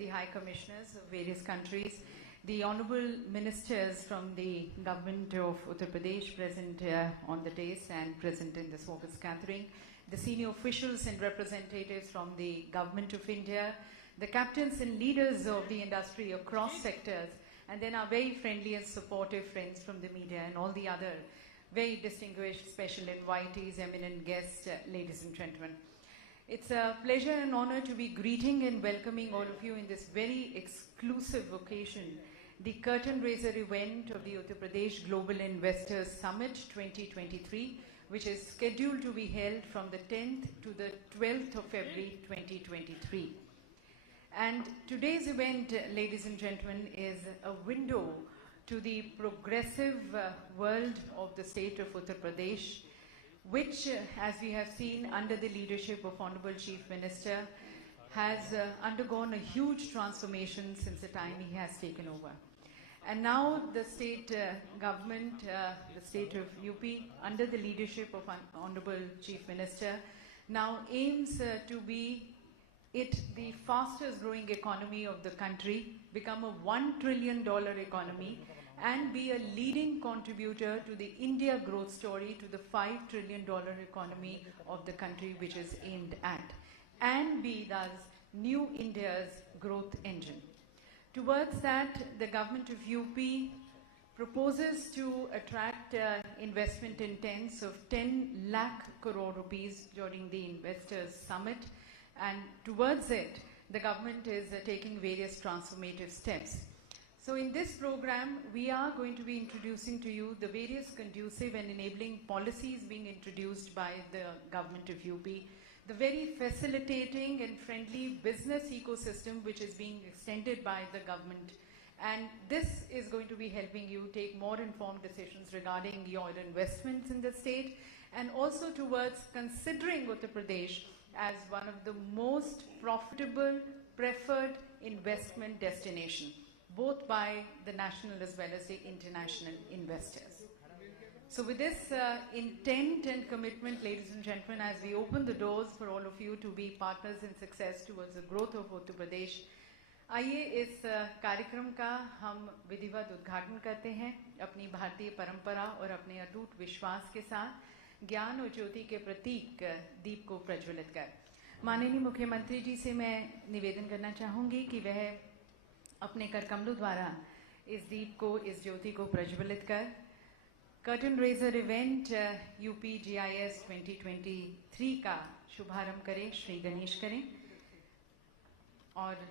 the High Commissioners of various countries, the Honourable Ministers from the Government of Uttar Pradesh present on the dais and present in this August gathering, the senior officials and representatives from the Government of India, the captains and leaders of the industry across sectors, and then our very friendly and supportive friends from the media and all the other very distinguished special invitees, eminent guests, ladies and gentlemen. It's a pleasure and honor to be greeting and welcoming all of you in this very exclusive occasion, the curtain raiser event of the Uttar Pradesh Global Investors Summit 2023, which is scheduled to be held from the 10th to the 12th of February 2023. And today's event, ladies and gentlemen, is a window to the progressive world of the state of Uttar Pradesh, which, as we have seen under the leadership of Honorable Chief Minister, has undergone a huge transformation since the time he has taken over. And now the state government, the state of UP, under the leadership of Honorable Chief Minister, now aims to be the fastest growing economy of the country, become a $1 trillion economy, and be a leading contributor to the India growth story, to the $5 trillion economy of the country which is aimed at, and be thus New India's growth engine. Towards that, the government of UP proposes to attract investment intents of 10 lakh crore rupees during the Investors Summit, and towards it, the government is taking various transformative steps. So in this program, we are going to be introducing to you the various conducive and enabling policies being introduced by the government of UP, the very facilitating and friendly business ecosystem which is being extended by the government. And this is going to be helping you take more informed decisions regarding your investments in the state, and also towards considering Uttar Pradesh as one of the most profitable, preferred investment destination, both by the national as well as the international investors. So with this intent and commitment, ladies and gentlemen, as we open the doors for all of you to be partners in success towards the growth of Uttar Pradesh, आइए इस कार्यक्रम का हम विधिवत उद्घाटन करते हैं अपनी भारतीय परंपरा और अपने अटूट विश्वास के साथ ज्ञान और ज्योति के प्रतीक दीप को प्रज्वलित कर। माननीय मुख्यमंत्री जी से मैं निवेदन करना चाहूँगी कि वह अपने करकमलों द्वारा इस दीप को, इस ज्योति को प्रज्वलित कर curtain raiser event UP GIS 2023 का शुभारंभ करें, श्री गणेश करें। और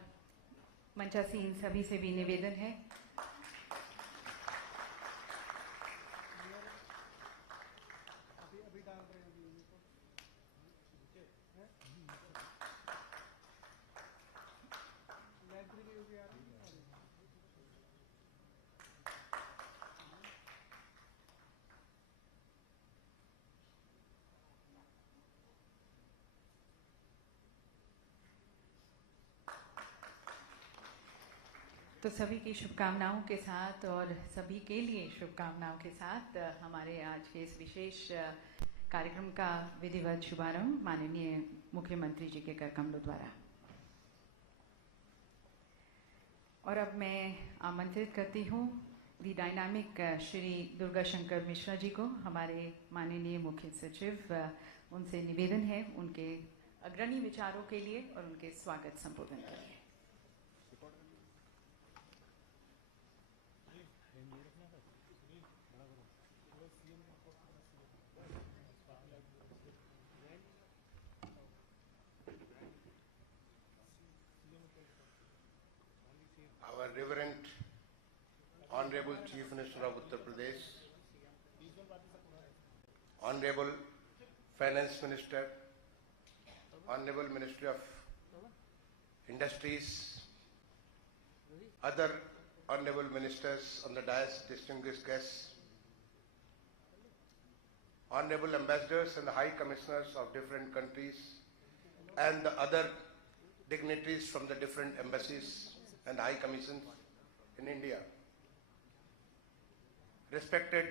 मंचासीन सभी से भी निवेदन है तो सभी की शुभकामनाओं के साथ और सभी के लिए शुभकामनाओं के साथ हमारे आज के इस विशेष कार्यक्रम का विधिवत शुभारंभ माननीय मुख्यमंत्री जी के करकमलों द्वारा। और अब मैं आमंत्रित करती हूँ दी डायनामिक श्री दुर्गा शंकर मिश्रा जी को, हमारे माननीय मुख्य सचिव। उनसे निवेदन है उनके अग्रणी विचारों के लिए और उनके स्वागत संबोधन के लिए। Our Reverend Honorable Chief Minister of Uttar Pradesh, Honorable Finance Minister, Honorable Ministry of Industries, other Honorable Ministers on the dais, distinguished guests, Honorable Ambassadors and the High Commissioners of different countries, and the other dignitaries from the different embassies and High Commissions in India. Respected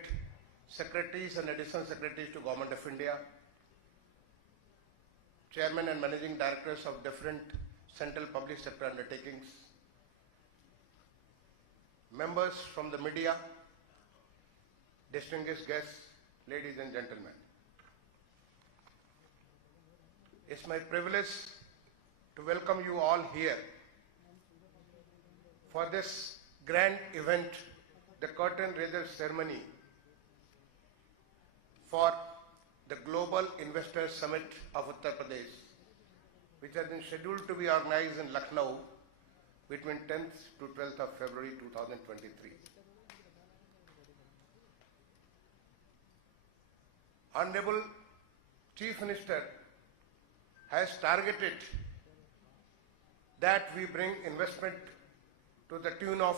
Secretaries and Additional Secretaries to Government of India, Chairman and Managing Directors of different central public sector undertakings, members from the media, distinguished guests, ladies and gentlemen. It's my privilege to welcome you all here for this grand event, the curtain raiser ceremony for the Global Investors Summit of Uttar Pradesh, which has been scheduled to be organized in Lucknow between 10th to 12th of February 2023. Honorable Chief Minister has targeted that we bring investment to the tune of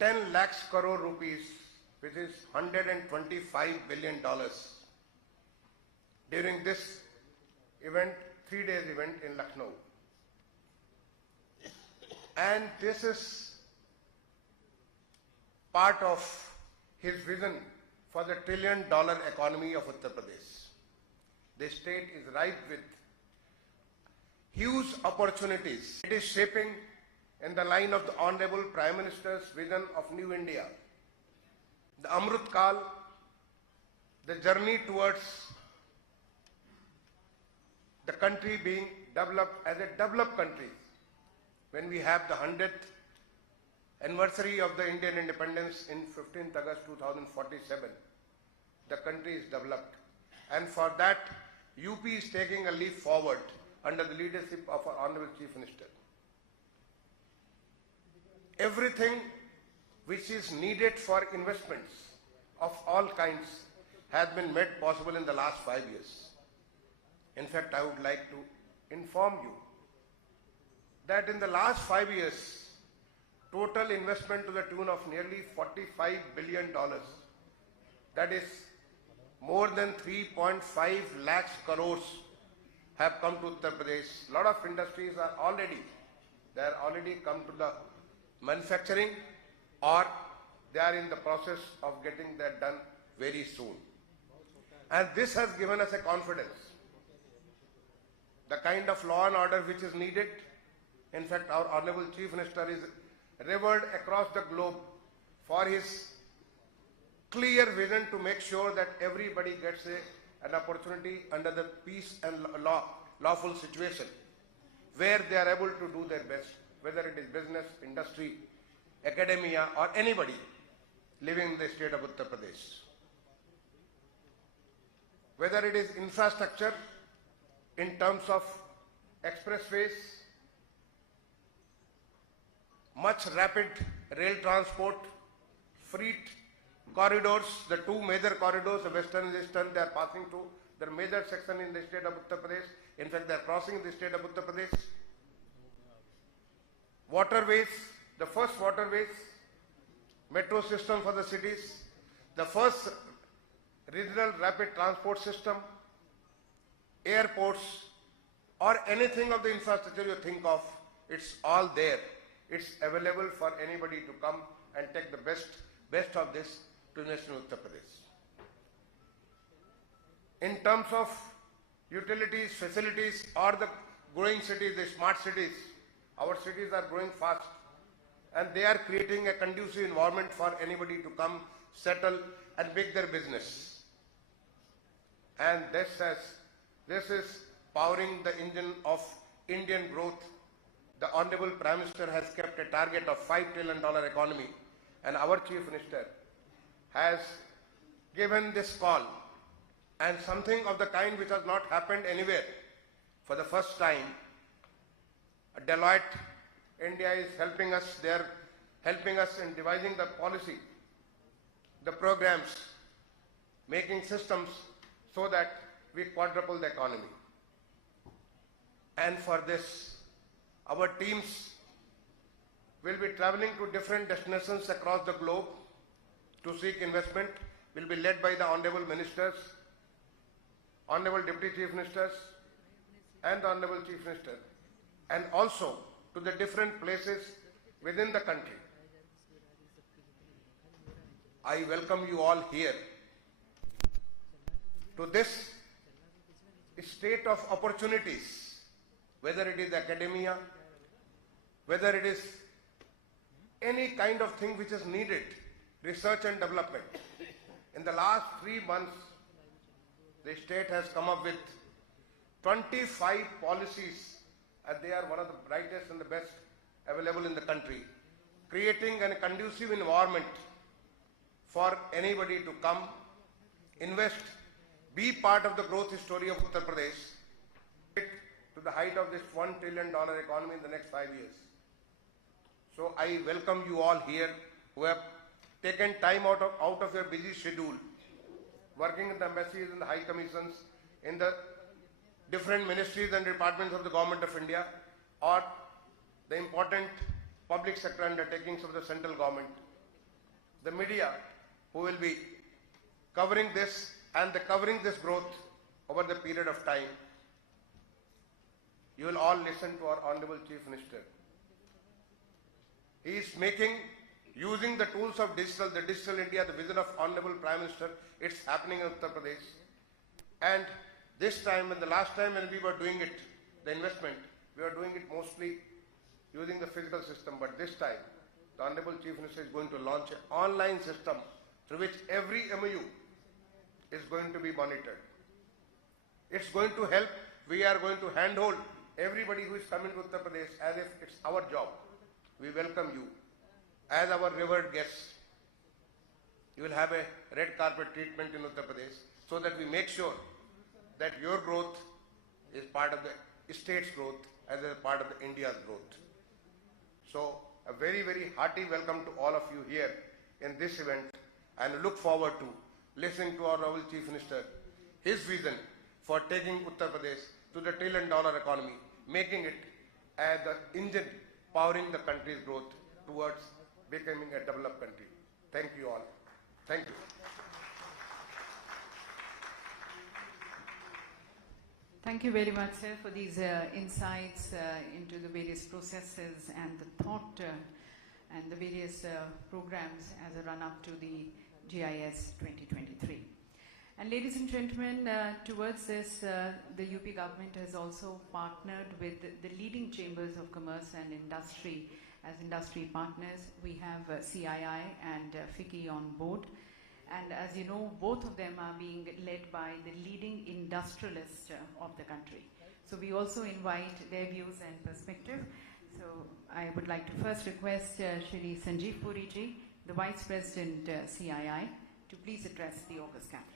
10 lakhs crore rupees, which is $125 billion during this event, 3 days event in Lucknow. And this is part of his vision for the $1 trillion economy of Uttar Pradesh. The state is ripe with huge opportunities. It is shaping in the line of the Honorable Prime Minister's vision of New India. The Amrit Kal, the journey towards the country being developed as a developed country. When we have the 100th anniversary of the Indian independence in 15th August 2047, the country is developed. And for that, UP is taking a leap forward under the leadership of our Honorable Chief Minister. Everything which is needed for investments of all kinds has been made possible in the last 5 years. In fact, I would like to inform you that in the last 5 years, total investment to the tune of nearly $45 billion, that is more than 3.5 lakhs crores, have come to Uttar Pradesh. A lot of industries are already come to the manufacturing, or they are in the process of getting that done very soon. And this has given us a confidence. The kind of law and order which is needed, in fact, our Honorable Chief Minister is revered across the globe for his clear vision to make sure that everybody gets an opportunity under the peace and lawful situation, where they are able to do their best, whether it is business, industry, academia, or anybody living in the state of Uttar Pradesh. Whether it is infrastructure in terms of expressways, much rapid rail transport, freight corridors, the two major corridors, the western and eastern, they are passing through the major section in the state of Uttar Pradesh. In fact, they are crossing the state of Uttar Pradesh. Waterways, the first waterways, metro system for the cities, the first regional rapid transport system, airports, or anything of the infrastructure you think of, it's all there. It's available for anybody to come and take the best of this to invest in Uttar Pradesh. In terms of utilities, facilities, or the growing cities, the smart cities, our cities are growing fast, and they are creating a conducive environment for anybody to come, settle, and make their business. And this is powering the engine of Indian growth. The Honorable Prime Minister has kept a target of $5 trillion economy, and our Chief Minister has given this call, and something of the kind which has not happened anywhere. For the first time, Deloitte India is helping us. They are helping us in devising the policy, the programs, making systems so that we quadruple the economy. And for this, our teams will be traveling to different destinations across the globe to seek investment, will be led by the Honorable Ministers, Honorable Deputy Chief Ministers, and the Honorable Chief Minister, and also to the different places within the country. I welcome you all here to this state of opportunities whether it is academia, whether it is any kind of thing which is needed, research and development. In the last 3 months, the state has come up with 25 policies, and they are one of the brightest and the best available in the country, creating a conducive environment for anybody to come, invest, be part of the growth story of Uttar Pradesh, to the height of this $1 trillion economy in the next 5 years. So I welcome you all here who have taken time out of your busy schedule, working in the embassies and the high commissions, in the different ministries and departments of the Government of India, or the important public sector undertakings of the central government, the media who will be covering this and covering this growth over the period of time. You will all listen to our Honorable Chief Minister. He is using the tools of digital, the Digital India, the vision of Honorable Prime Minister. It's happening in Uttar Pradesh. And this time and the last time when we were doing it, the investment, we were doing it mostly using the physical system. But this time, the Honorable Chief Minister is going to launch an online system through which every MOU is going to be monitored. It's going to help. We are going to handhold everybody who is coming to Uttar Pradesh as if it's our job. We welcome you as our revered guests. You will have a red carpet treatment in Uttar Pradesh so that we make sure that your growth is part of the state's growth as a part of the India's growth. So a very, very hearty welcome to all of you here in this event, and look forward to listening to our Honorable Chief Minister, his vision for taking Uttar Pradesh to the $1 trillion economy, making it as the engine powering the country's growth towards becoming a developed country. Thank you all. Thank you. Thank you very much, sir, for these insights into the various processes and the thought and the various programs as a run-up to the GIS 2023. And ladies and gentlemen, towards this, the UP government has also partnered with the leading chambers of commerce and industry as industry partners. We have CII and FICCI on board. And as you know, both of them are being led by the leading industrialists of the country. So we also invite their views and perspective. So I would like to first request Shri Sanjeev Puri ji, the Vice President CII, to please address the August gathering.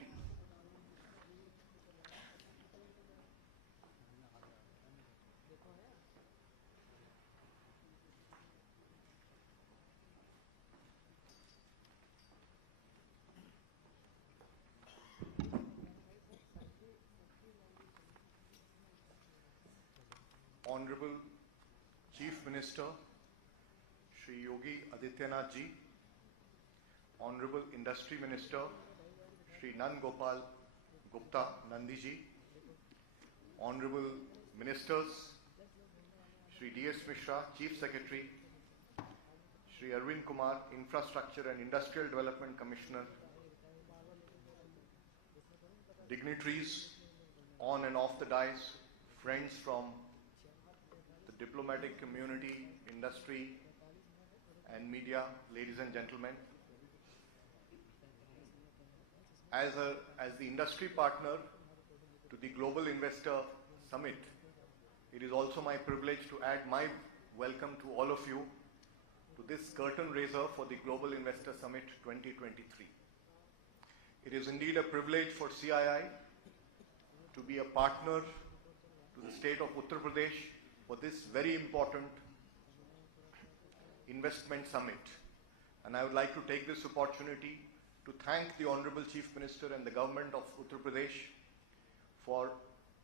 Honorable Chief Minister Shri Yogi Adityanath ji, Honorable Industry Minister Shri Nand Gopal Gupta Nandi ji, Honorable Ministers Shri D.S. Mishra, Chief Secretary, Shri Arvind Kumar, Infrastructure and Industrial Development Commissioner, dignitaries on and off the dais, friends from the diplomatic community, industry and media, ladies and gentlemen. As the industry partner to the Global Investor Summit, it is also my privilege to add my welcome to all of you to this curtain raiser for the Global Investor Summit 2023. It is indeed a privilege for CII to be a partner to the state of Uttar Pradesh for this very important investment summit. And I would like to take this opportunity to thank the Honorable Chief Minister and the government of Uttar Pradesh for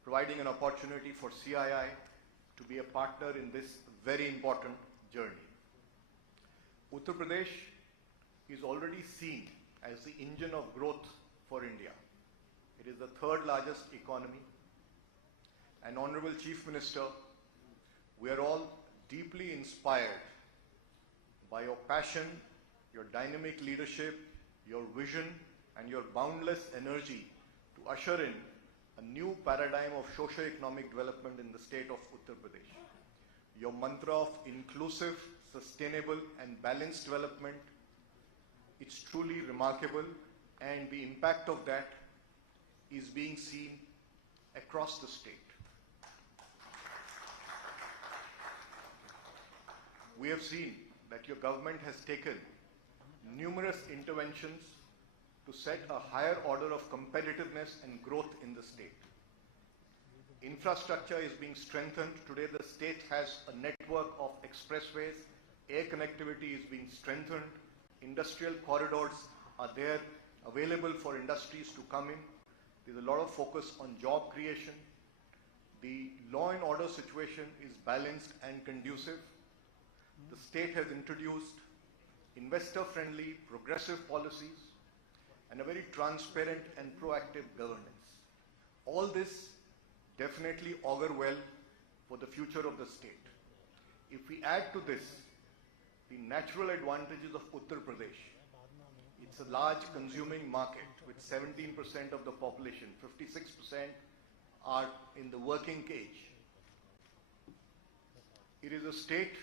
providing an opportunity for CII to be a partner in this very important journey. Uttar Pradesh is already seen as the engine of growth for India. It is the third largest economy. And Honorable Chief Minister, we are all deeply inspired by your passion, your dynamic leadership, your vision and your boundless energy to usher in a new paradigm of socio-economic development in the state of Uttar Pradesh. Your mantra of inclusive, sustainable and balanced development, it's truly remarkable, and the impact of that is being seen across the state. We have seen that your government has taken numerous interventions to set a higher order of competitiveness and growth in the state. Infrastructure is being strengthened. Today the state has a network of expressways, air connectivity is being strengthened, industrial corridors are there available for industries to come in. There's a lot of focus on job creation. The law and order situation is balanced and conducive. The state has introduced investor-friendly, progressive policies and a very transparent and proactive governance. All this definitely augur well for the future of the state. If we add to this the natural advantages of Uttar Pradesh, it's a large consuming market with 17% of the population, 56% are in the working age. It is a state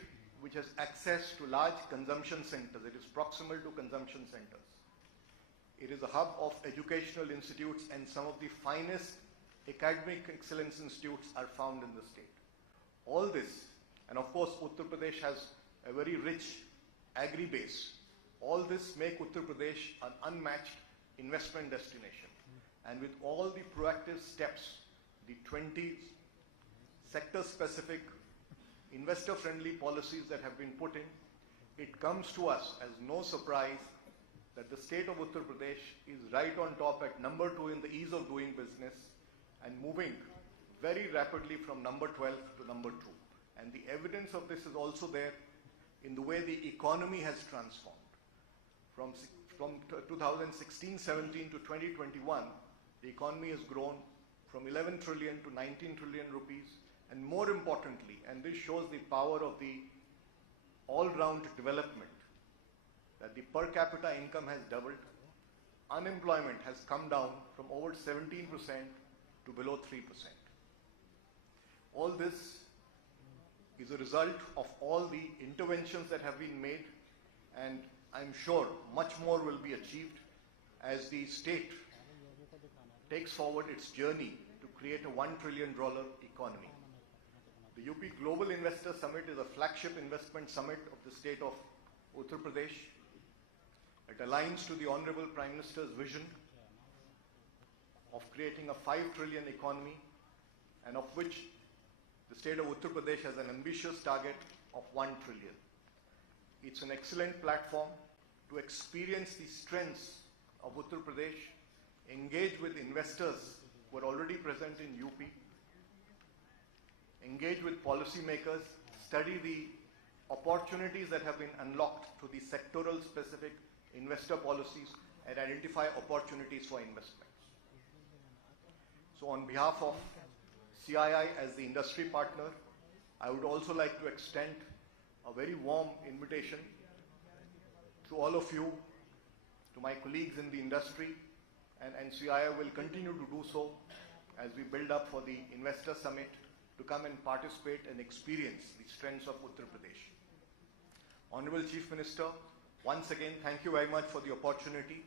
which has access to large consumption centers. It is proximal to consumption centers. It is a hub of educational institutes, and some of the finest academic excellence institutes are found in the state. All this, and of course Uttar Pradesh has a very rich agri base. All this make Uttar Pradesh an unmatched investment destination. And with all the proactive steps, the 20 sector-specific investor-friendly policies that have been put in, it comes to us as no surprise that the state of Uttar Pradesh is right on top at number 2 in the ease of doing business and moving very rapidly from number 12 to number 2. And the evidence of this is also there in the way the economy has transformed. From 2016-17 to 2021, the economy has grown from 11 trillion to 19 trillion rupees, and more importantly, and this shows the power of the all-round development, that the per capita income has doubled, unemployment has come down from over 17% to below 3%. All this is a result of all the interventions that have been made, and I'm sure much more will be achieved as the state takes forward its journey to create a $1 trillion economy. The UP Global Investor Summit is a flagship investment summit of the state of Uttar Pradesh. It aligns to the Honorable Prime Minister's vision of creating a 5 trillion economy, and of which the state of Uttar Pradesh has an ambitious target of 1 trillion. It's an excellent platform to experience the strengths of Uttar Pradesh, engage with investors who are already present in UP, engage with policymakers, study the opportunities that have been unlocked through the sectoral specific investor policies, and identify opportunities for investments. So on behalf of CII as the industry partner, I would also like to extend a very warm invitation to all of you, to my colleagues in the industry, and CII will continue to do so as we build up for the Investor Summit, to come and participate and experience the strengths of Uttar Pradesh. Honorable Chief Minister, once again, thank you very much for the opportunity.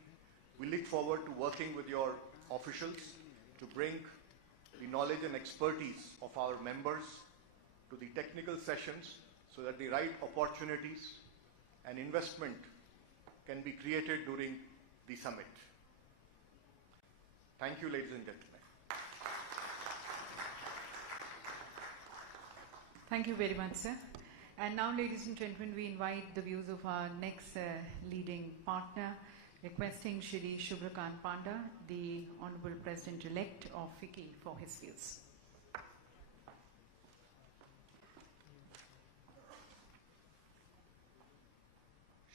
We look forward to working with your officials to bring the knowledge and expertise of our members to the technical sessions so that the right opportunities and investment can be created during the summit. Thank you, ladies and gentlemen. Thank you very much, sir. And now, ladies and gentlemen, we invite the views of our next leading partner, requesting Shri Shubhrakant Panda, the Honorable President-elect of FICCI, for his views.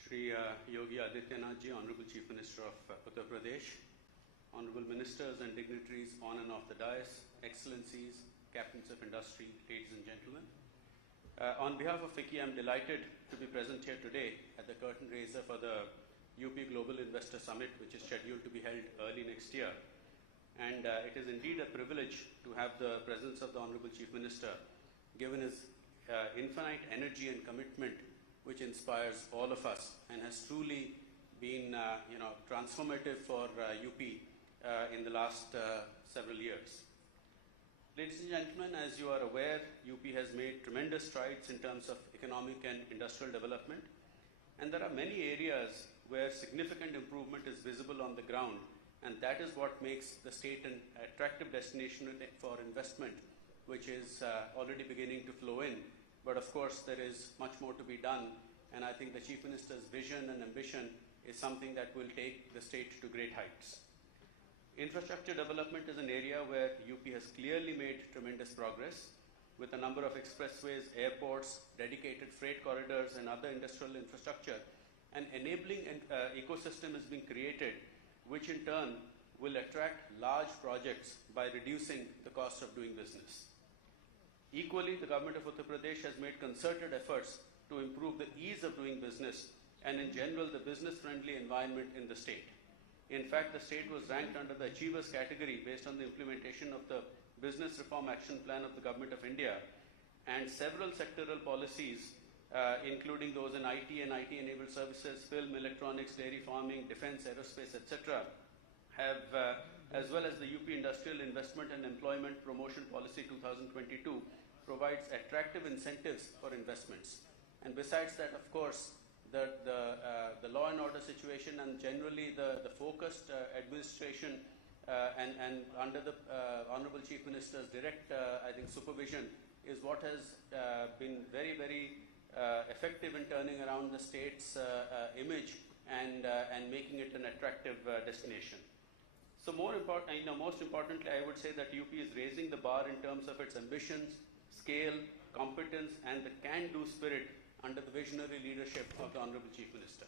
Shri Yogi Adityanath Ji, Honorable Chief Minister of Uttar Pradesh, Honorable Ministers and dignitaries on and off the dais, Excellencies, Captains of Industry, ladies and gentlemen. On behalf of FICCI, I'm delighted to be present here today at the curtain raiser for the UP Global Investor Summit, which is scheduled to be held early next year. And it is indeed a privilege to have the presence of the Honorable Chief Minister, given his infinite energy and commitment, which inspires all of us and has truly been transformative for UP in the last several years. Ladies and gentlemen, as you are aware, UP has made tremendous strides in terms of economic and industrial development, and there are many areas where significant improvement is visible on the ground, and that is what makes the state an attractive destination for investment, which is already beginning to flow in. But of course, there is much more to be done, and I think the Chief Minister's vision and ambition is something that will take the state to great heights. Infrastructure development is an area where UP has clearly made tremendous progress, with a number of expressways, airports, dedicated freight corridors, and other industrial infrastructure. An enabling ecosystem is being created, which in turn will attract large projects by reducing the cost of doing business. Equally, the government of Uttar Pradesh has made concerted efforts to improve the ease of doing business and in general the business-friendly environment in the state. In fact, the state was ranked under the Achievers category based on the implementation of the Business Reform Action Plan of the Government of India, and several sectoral policies, including those in IT and IT-enabled services, film, electronics, dairy farming, defense, aerospace, etc., have, as well as the UP Industrial Investment and Employment Promotion Policy 2022, provides attractive incentives for investments. And besides that, of course, the law and order situation and generally the focused administration and under the Honorable Chief Minister's direct, supervision is what has been very, very effective in turning around the state's image and making it an attractive destination. So most importantly, I would say that UP is raising the bar in terms of its ambitions, scale, competence, and the can-do spirit under the visionary leadership of the Honorable Chief Minister.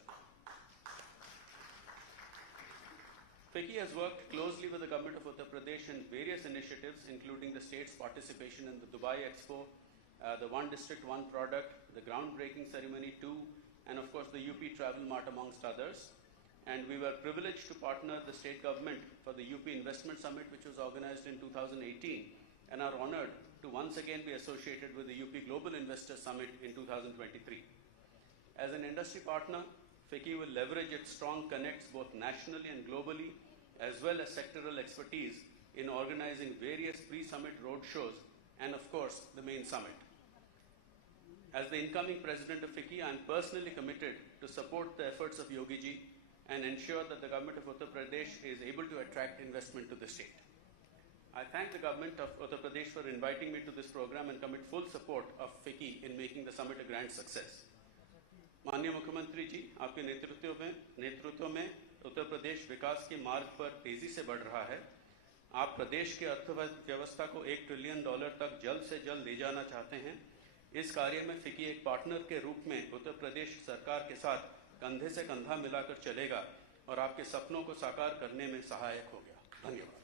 FICCI has worked closely with the government of Uttar Pradesh in various initiatives, including the state's participation in the Dubai Expo, the One District, One Product, the groundbreaking ceremony 2, and of course the UP Travel Mart, amongst others. And we were privileged to partner the state government for the UP Investment Summit, which was organized in 2018, and are honored to once again be associated with the UP Global Investor Summit in 2023. As an industry partner, FICCI will leverage its strong connects both nationally and globally, as well as sectoral expertise in organizing various pre-summit roadshows and, of course, the main summit. As the incoming president of FICCI, I am personally committed to support the efforts of Yogi ji and ensure that the government of Uttar Pradesh is able to attract investment to the state. I thank the government of Uttar Pradesh for inviting me to this program and commit full support of FICCI in making the summit a grand success. माननीय मुख्यमंत्री जी, आपके नेतृत्व में उत्तर प्रदेश विकास के मार्ग पर तेजी से बढ़ रहा है। आप प्रदेश के अर्थव्यवस्था को $1 ट्रिलियन तक जल्द से जल्द ले जाना चाहते हैं। इस कार्य में FICCI एक पार्टनर के रूप में उत्तर प्रदेश सरकार के साथ कंधे से कंधा मिलाकर चलेगा और आपके सपनों को साकार करने में सहायक होगा। धन्यवाद।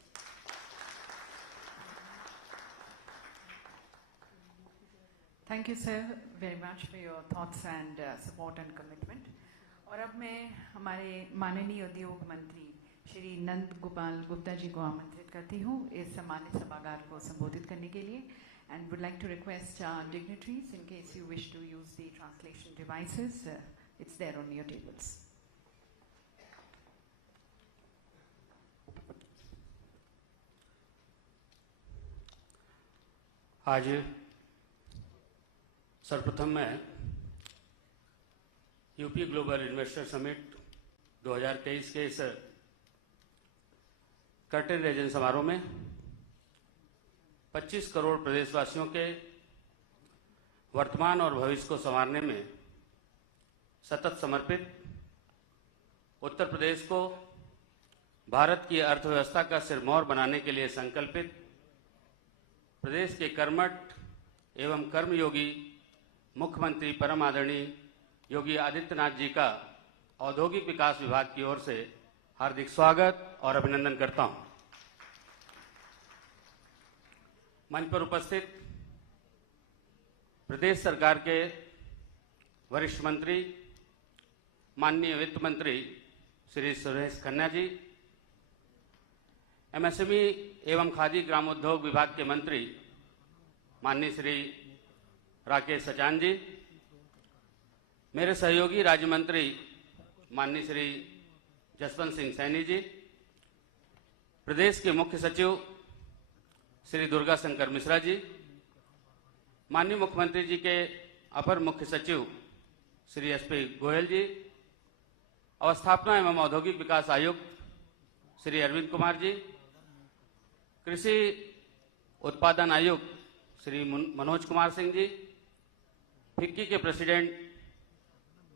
Thank you, sir, very much for your thoughts and support and commitment. और अब मैं हमारे माननीय उद्योग मंत्री श्री नंद गोपाल गुप्ता जी को आमंत्रित करती हूँ इस सम्मानित सभागार को संबोधित करने के लिए, and would like to request our dignitaries, in case you wish to use the translation devices, it's there on your tables. आज सर्वप्रथम मैं यूपी ग्लोबल इन्वेस्टर समिट 2023 के इस कर्टेन रेजन समारोह में 25 करोड़ प्रदेशवासियों के वर्तमान और भविष्य को संवारने में सतत समर्पित उत्तर प्रदेश को भारत की अर्थव्यवस्था का सिरमौर बनाने के लिए संकल्पित प्रदेश के कर्मठ एवं कर्मयोगी मुख्यमंत्री परम आदरणीय योगी आदित्यनाथ जी का औद्योगिक विकास विभाग की ओर से हार्दिक स्वागत और अभिनंदन करता हूं। मंच पर उपस्थित प्रदेश सरकार के वरिष्ठ मंत्री माननीय वित्त मंत्री श्री सुरेश खन्ना जी, एमएसएमई एवं खादी ग्रामोद्योग विभाग के मंत्री माननीय श्री राकेश सचान जी, मेरे सहयोगी राज्य मंत्री माननीय श्री जसवंत सिंह सैनी जी, प्रदेश के मुख्य सचिव श्री दुर्गा शंकर मिश्रा जी, माननीय मुख्यमंत्री जी के अपर मुख्य सचिव श्री एसपी गोयल जी, अवस्थापना एवं औद्योगिक विकास आयुक्त श्री अरविंद कुमार जी, कृषि उत्पादन आयुक्त श्री मनोज कुमार सिंह जी, फिक्की के प्रेसिडेंट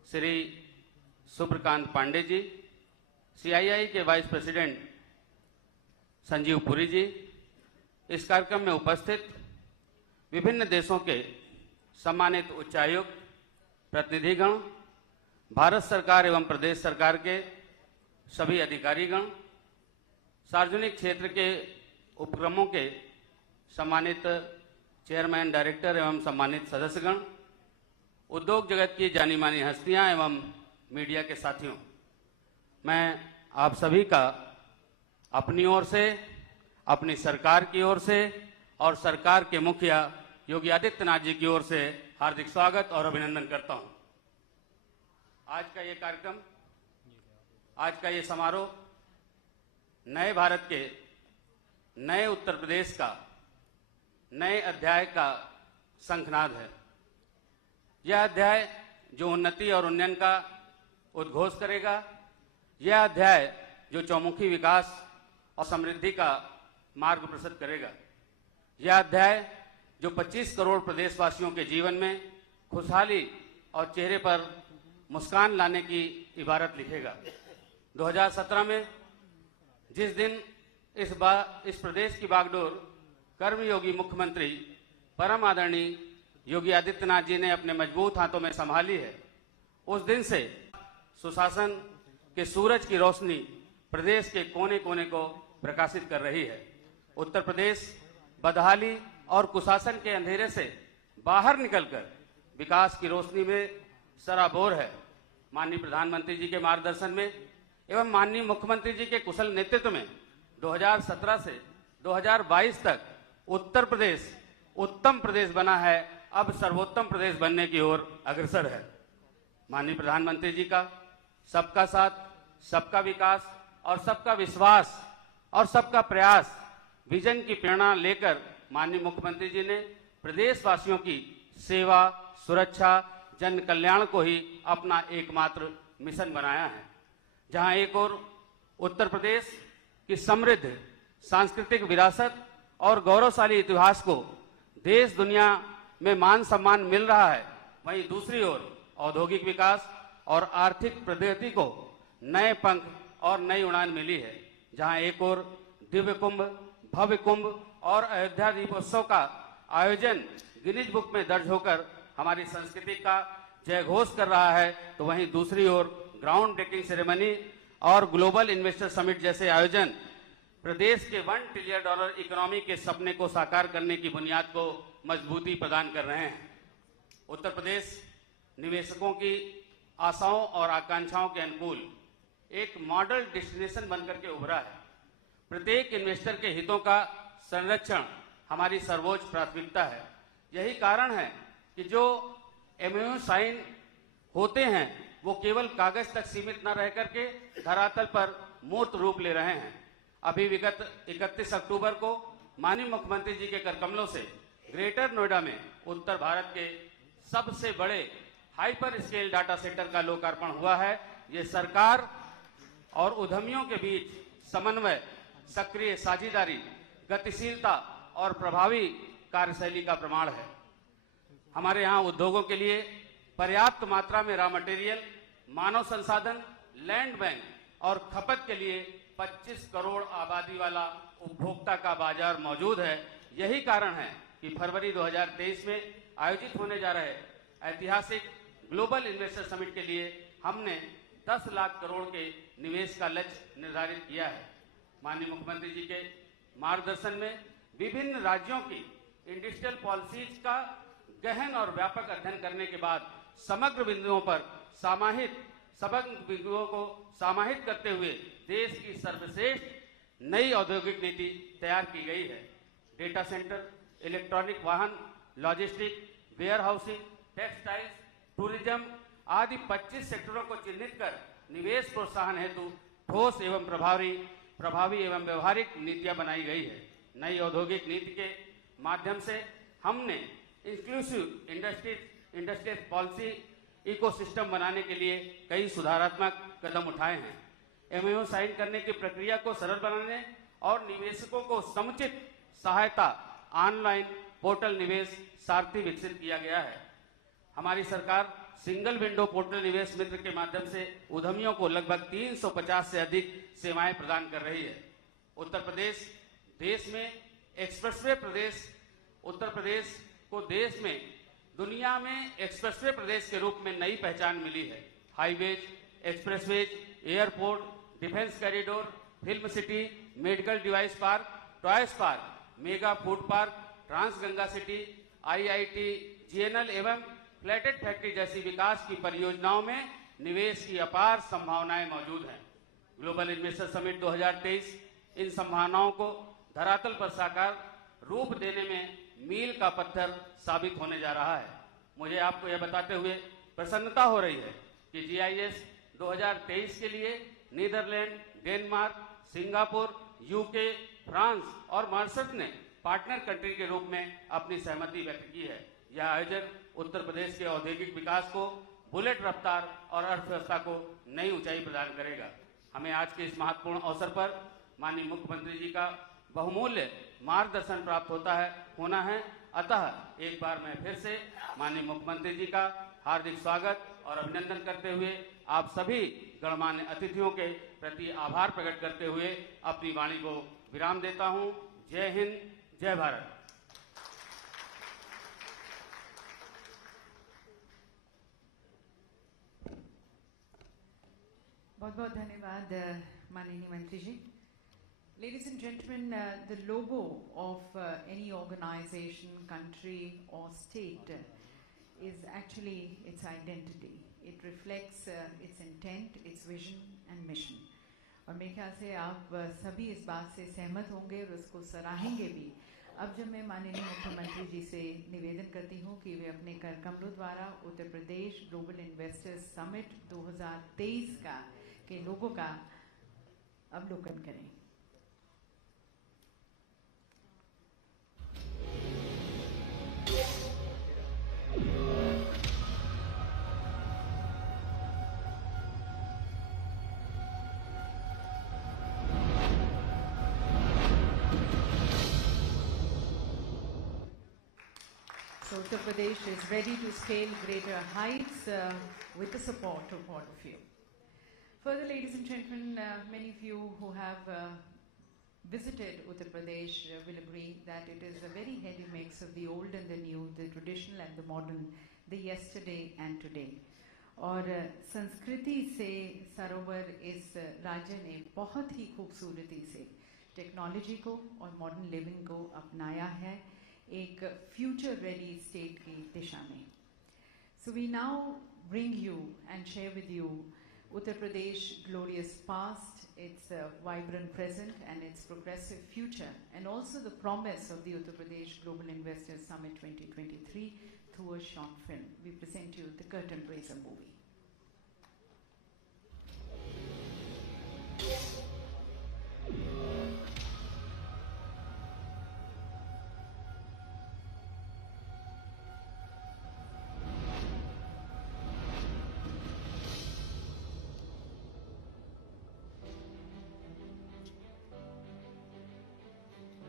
श्री सुब्रकांत पांडे जी, सीआईआई के वाइस प्रेसिडेंट संजीव पुरी जी, इस कार्यक्रम में उपस्थित विभिन्न देशों के सम्मानित उच्चायुक्त, प्रतिनिधिगण, भारत सरकार एवं प्रदेश सरकार के सभी अधिकारीगण, सार्वजनिक क्षेत्र के उपक्रमों के सम्मानित चेयरमैन, डायरेक्टर एवं सम्मानित सदस्यगण, उद्योग जगत की जानी मानी हस्तियां एवं मीडिया के साथियों, मैं आप सभी का अपनी ओर से, अपनी सरकार की ओर से और सरकार के मुखिया योगी आदित्यनाथ जी की ओर से हार्दिक स्वागत और अभिनंदन करता हूं। आज का ये कार्यक्रम, आज का ये समारोह नए भारत के, नए उत्तर प्रदेश का, नए अध्याय का शंखनाद है। यह अध्याय जो उन्नति और उन्नयन का उद्घोष करेगा, यह अध्याय जो चौमुखी विकास और समृद्धि का मार्ग प्रशस्त करेगा, यह अध्याय जो 25 करोड़ प्रदेशवासियों के जीवन में खुशहाली और चेहरे पर मुस्कान लाने की इबारत लिखेगा। 2017 में जिस दिन इस प्रदेश की बागडोर कर्मयोगी मुख्यमंत्री परम आदरणीय योगी आदित्यनाथ जी ने अपने मजबूत हाथों में संभाली है, उस दिन से सुशासन के सूरज की रोशनी प्रदेश के कोने कोने को प्रकाशित कर रही है। उत्तर प्रदेश बदहाली और कुशासन के अंधेरे से बाहर निकलकर विकास की रोशनी में सराबोर है। माननीय प्रधानमंत्री जी के मार्गदर्शन में एवं माननीय मुख्यमंत्री जी के कुशल नेतृत्व में 2017 से 2022 तक उत्तर प्रदेश उत्तम प्रदेश बना है, अब सर्वोत्तम प्रदेश बनने की ओर अग्रसर है। माननीय प्रधानमंत्री जी का सबका साथ, सबका विकास और सबका विश्वास और सबका प्रयास विजन की प्रेरणा लेकर माननीय मुख्यमंत्री जी ने प्रदेशवासियों की सेवा, सुरक्षा, जन कल्याण को ही अपना एकमात्र मिशन बनाया है। जहां एक ओर उत्तर प्रदेश की समृद्ध सांस्कृतिक विरासत और गौरवशाली इतिहास को देश दुनिया में मान सम्मान मिल रहा है, वहीं दूसरी ओर औद्योगिक विकास और आर्थिक प्रगति को नए पंख और नई उड़ान मिली है। जहां एक ओर दिव्य कुंभ, भव्य कुंभ और अयोध्या दीपोत्सव का आयोजन गिनीज बुक में दर्ज होकर हमारी संस्कृति का जय घोष कर रहा है, तो वहीं दूसरी ओर ग्राउंड ब्रेकिंग सेरेमनी और ग्लोबल इन्वेस्टर समिट जैसे आयोजन प्रदेश के $1 ट्रिलियन इकोनॉमी के सपने को साकार करने की बुनियाद को मजबूती प्रदान कर रहे हैं। उत्तर प्रदेश निवेशकों की आशाओं और आकांक्षाओं के अनुकूल एक मॉडल डेस्टिनेशन बनकर के उभरा है। प्रत्येक इन्वेस्टर के हितों का संरक्षण हमारी सर्वोच्च प्राथमिकता है। यही कारण है कि जो एमओयू साइन होते हैं वो केवल कागज तक सीमित न रह करके धरातल पर मूर्त रूप ले रहे हैं। अभी विगत 31 अक्टूबर को माननीय मुख्यमंत्री जी के करकमलों से ग्रेटर नोएडा में उत्तर भारत के सबसे बड़े हाइपर स्केल डाटा सेंटर का लोकार्पण हुआ है। ये सरकार और उद्यमियों के बीच समन्वय, सक्रिय साझेदारी, गतिशीलता और प्रभावी कार्यशैली का प्रमाण है। हमारे यहाँ उद्योगों के लिए पर्याप्त मात्रा में रॉ मटेरियल, मानव संसाधन, लैंड बैंक और खपत के लिए 25 करोड़ आबादी वाला उपभोक्ता का बाजार मौजूद है। यही कारण है कि फरवरी 2023 में आयोजित होने जा रहे ऐतिहासिक ग्लोबल इन्वेस्टर समिट के लिए हमने 10 लाख करोड़ के निवेश का लक्ष्य निर्धारित किया है। माननीय मुख्यमंत्री जी के मार्गदर्शन में विभिन्न राज्यों की इंडस्ट्रियल पॉलिसीज का गहन और व्यापक अध्ययन करने के बाद समग्र बिंदुओं को समाहित करते हुए देश की सर्वश्रेष्ठ नई औद्योगिक नीति तैयार की गई है। डेटा सेंटर, इलेक्ट्रॉनिक वाहन, logistic, warehousing, textiles, tourism आदि 25 सेक्टरों को चिन्हित कर निवेश प्रोत्साहन हेतु ठोस एवं प्रभावी एवं व्यवहारिक नीतियां बनाई गई है। नई औद्योगिक नीति के माध्यम से हमने इंक्लूसिव इंडस्ट्रीज पॉलिसी इकोसिस्टम बनाने के लिए कई सुधारात्मक कदम उठाए हैं। एमओयू साइन करने की प्रक्रिया को सरल बनाने और निवेशकों को समुचित सहायता ऑनलाइन पोर्टल निवेश सारथी विकसित किया गया है। हमारी सरकार सिंगल विंडो पोर्टल निवेश मित्र के माध्यम से उद्यमियों को लगभग 350 से अधिक सेवाएं प्रदान कर रही है। उत्तर प्रदेश देश में एक्सप्रेसवे प्रदेश, उत्तर प्रदेश को देश में दुनिया में एक्सप्रेसवे प्रदेश के रूप में नई पहचान मिली है। Highways, expressways, airport, defence corridor, film city, medical device park, toys park, mega food park, trans Ganga city, IIT, GNL एवं फ्लैटेड फैक्ट्री जैसी विकास की परियोजनाओं में निवेश की अपार संभावनाएं मौजूद हैं। ग्लोबल इन्वेस्टर समिट 2023 इन संभावनाओं को धरातल पर साकार रूप देने में मील का पत्थर साबित होने जा रहा है। मुझे आपको यह बताते हुए प्रसन्नता हो रही है कि जीआईएस 2023 के लिए Netherland, Denmark, Singapore, UK, France और मॉरिशस ने पार्टनर कंट्री के रूप में अपनी सहमति व्यक्त की है। यह आयोजन उत्तर प्रदेश के औद्योगिक विकास को बुलेट रफ्तार और अर्थव्यवस्था को नई ऊंचाई प्रदान करेगा। हमें आज के इस महत्वपूर्ण अवसर पर माननीय मुख्यमंत्री जी का बहुमूल्य मार्गदर्शन प्राप्त होना है। अतः एक बार मैं फिर से माननीय मुख्यमंत्री जी का हार्दिक स्वागत और अभिनंदन करते हुए आप सभी गणमान्य अतिथियों के प्रति आभार प्रकट करते हुए अपनी वाणी को विराम देता हूं। जय हिंद, जय भारत। बहुत बहुत धन्यवाद माननीय मंत्री जी। Ladies and gentlemen, the logo of any organization, country or state is actually its identity. It reflects its intent, its vision and mission. और मेरे ख्याल से आप सभी इस बात से सहमत होंगे और उसको सराहेंगे भी। अब जब मैं माननीय मुख्यमंत्री जी से निवेदन करती हूँ कि वे अपने कर कमलों द्वारा Uttar Pradesh global investors summit 2023 के लोगों का अवलोकन करें। So Uttar Pradesh is ready to scale greater heights with the support of all of you. Further, ladies and gentlemen, many of you who have visited Uttar Pradesh will agree that it is a very heady mix of the old and the new, the traditional and the modern, the yesterday and today. और संस्कृति से सरोवर इस राज्य ने बहुत ही खूबसूरती से technology को और मॉडर्न लिविंग को अपनाया है एक फ्यूचर रेडी स्टेट की दिशा में। So we now bring you and share with you Uttar Pradesh glorious past, its vibrant present and its progressive future, and also the promise of the Uttar Pradesh Global Investors Summit 2023 through a short film. We present you the Curtain Raiser movie.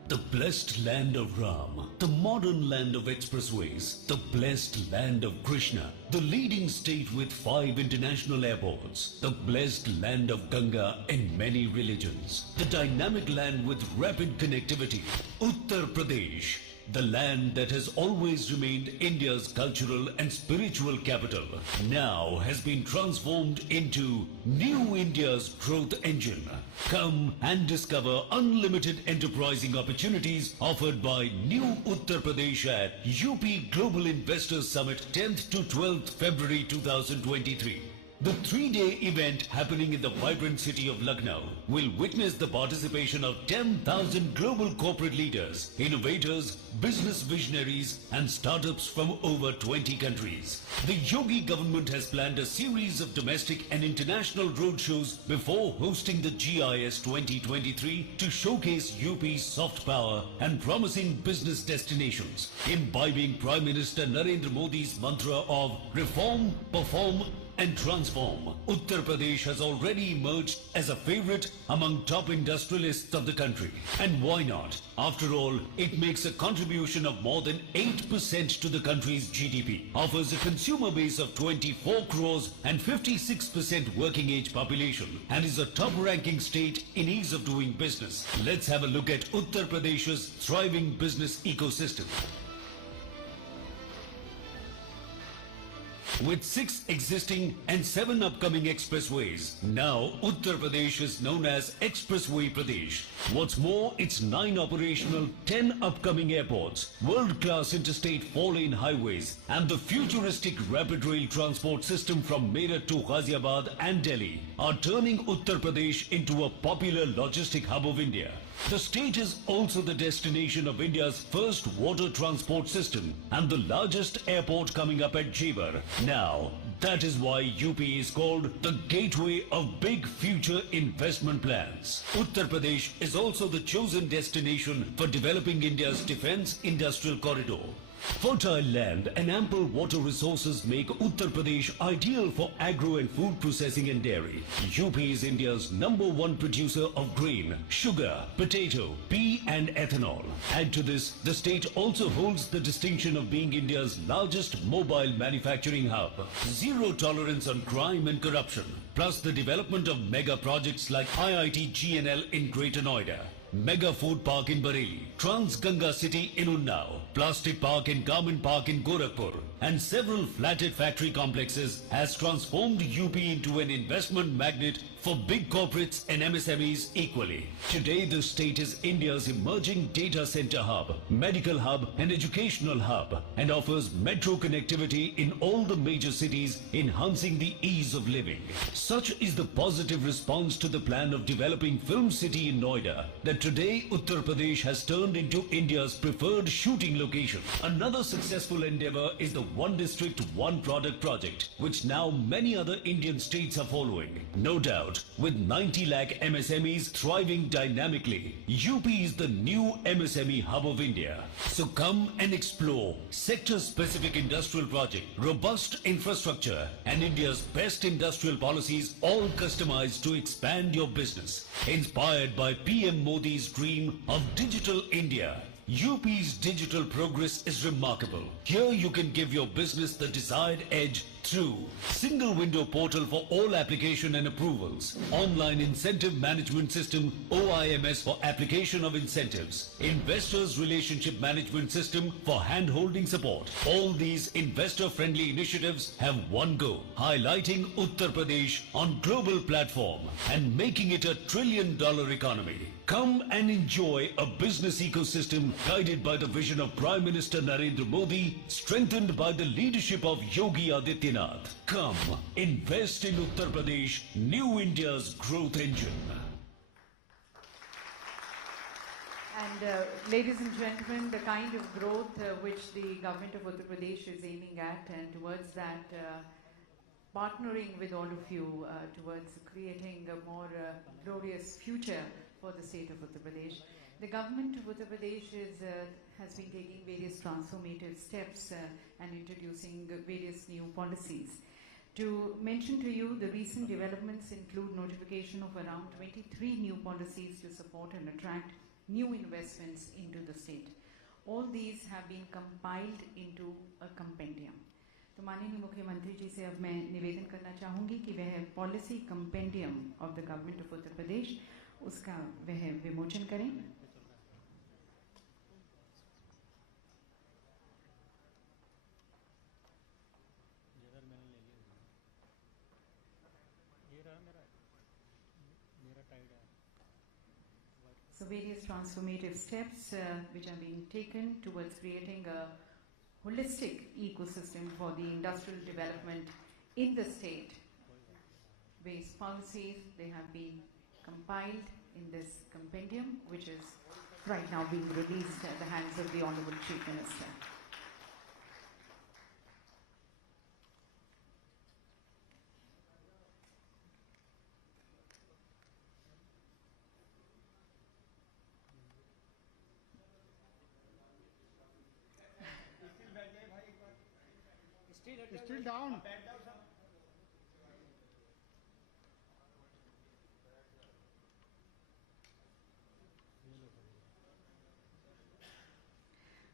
The blessed land of Ram, the modern land of expressways, the blessed land of Krishna, the leading state with 5 international airports, the blessed land of Ganga and many religions, the dynamic land with rapid connectivity, Uttar Pradesh, the land that has always remained India's cultural and spiritual capital, now has been transformed into New India's growth engine. Come and discover unlimited enterprising opportunities offered by New Uttar Pradesh at UP Global Investors Summit 10th to 12th February 2023. The three-day event happening in the vibrant city of Lucknow will witness the participation of 10,000 global corporate leaders, innovators, business visionaries and startups from over 20 countries. The Yogi government has planned a series of domestic and international roadshows before hosting the GIS 2023 to showcase UP's soft power and promising business destinations, imbibing Prime Minister Narendra Modi's mantra of reform, perform and transform. Uttar Pradesh has already emerged as a favorite among top industrialists of the country. And why not? After all, it makes a contribution of more than 8% to the country's GDP, offers a consumer base of 24 crores and 56% working age population, and is a top-ranking state in ease of doing business. Let's have a look at Uttar Pradesh's thriving business ecosystem. With 6 existing and 7 upcoming expressways, now Uttar Pradesh is known as Expressway Pradesh. What's more, it's 9 operational, 10 upcoming airports, world-class interstate 4-lane highways, and the futuristic rapid rail transport system from Meerut to Ghaziabad and Delhi are turning Uttar Pradesh into a popular logistic hub of India. The state is also the destination of India's first water transport system and the largest airport coming up at Jewar. Now, that is why UP is called the gateway of big future investment plans. Uttar Pradesh is also the chosen destination for developing India's defense industrial corridor. Fertile land and ample water resources make Uttar Pradesh ideal for agro and food processing and dairy. UP is India's #1 producer of grain, sugar, potato, pea and ethanol. Add to this, the state also holds the distinction of being India's largest mobile manufacturing hub. Zero tolerance on crime and corruption, plus the development of mega projects like IIT GNL in Greater Noida, Mega Food Park in Bareilly, Trans Ganga City in Unnao, Plastic Park and Garment Park in Gorakhpur, and several flatted factory complexes has transformed UP into an investment magnet for big corporates and MSMEs equally. Today, the state is India's emerging data center hub, medical hub and educational hub, and offers metro connectivity in all the major cities, enhancing the ease of living. Such is the positive response to the plan of developing Film City in Noida that today Uttar Pradesh has turned into India's preferred shooting location. Another successful endeavor is the One District, One Product project, which now many other Indian states are following. No doubt, with 90 lakh MSMEs thriving dynamically, UP is the new MSME hub of India. So come and explore sector-specific industrial project, robust infrastructure, and India's best industrial policies, all customized to expand your business. Inspired by PM Modi's dream of Digital India, UP's digital progress is remarkable. Here you can give your business the desired edge through single window portal for all application and approvals, online incentive management system OIMS for application of incentives, investors relationship management system for hand-holding support. All these investor-friendly initiatives have one goal: highlighting Uttar Pradesh on global platform and making it a $1 trillion economy. Come and enjoy a business ecosystem guided by the vision of Prime Minister Narendra Modi, strengthened by the leadership of Yogi Adityanath. Come, invest in Uttar Pradesh, New India's growth engine. And ladies and gentlemen, the kind of growth which the government of Uttar Pradesh is aiming at, and towards that, partnering with all of you towards creating a more glorious future for the state of Uttar Pradesh. The government of Uttar Pradesh has been taking various transformative steps and introducing various new policies. To mention to you, the recent developments include notification of around 23 new policies to support and attract new investments into the state. All these have been compiled into a compendium. तो माननीय मुख्यमंत्री जी से अब मैं निवेदन करना चाहूँगी कि वह policy compendium of the government of Uttar Pradesh उसका वह विमोचन करें. So various transformative steps which are being taken towards creating a holistic ecosystem for the industrial development in the state. based policies. They have been compiled in this compendium, which is right now being released at the hands of the Honorable Chief Minister. Still down.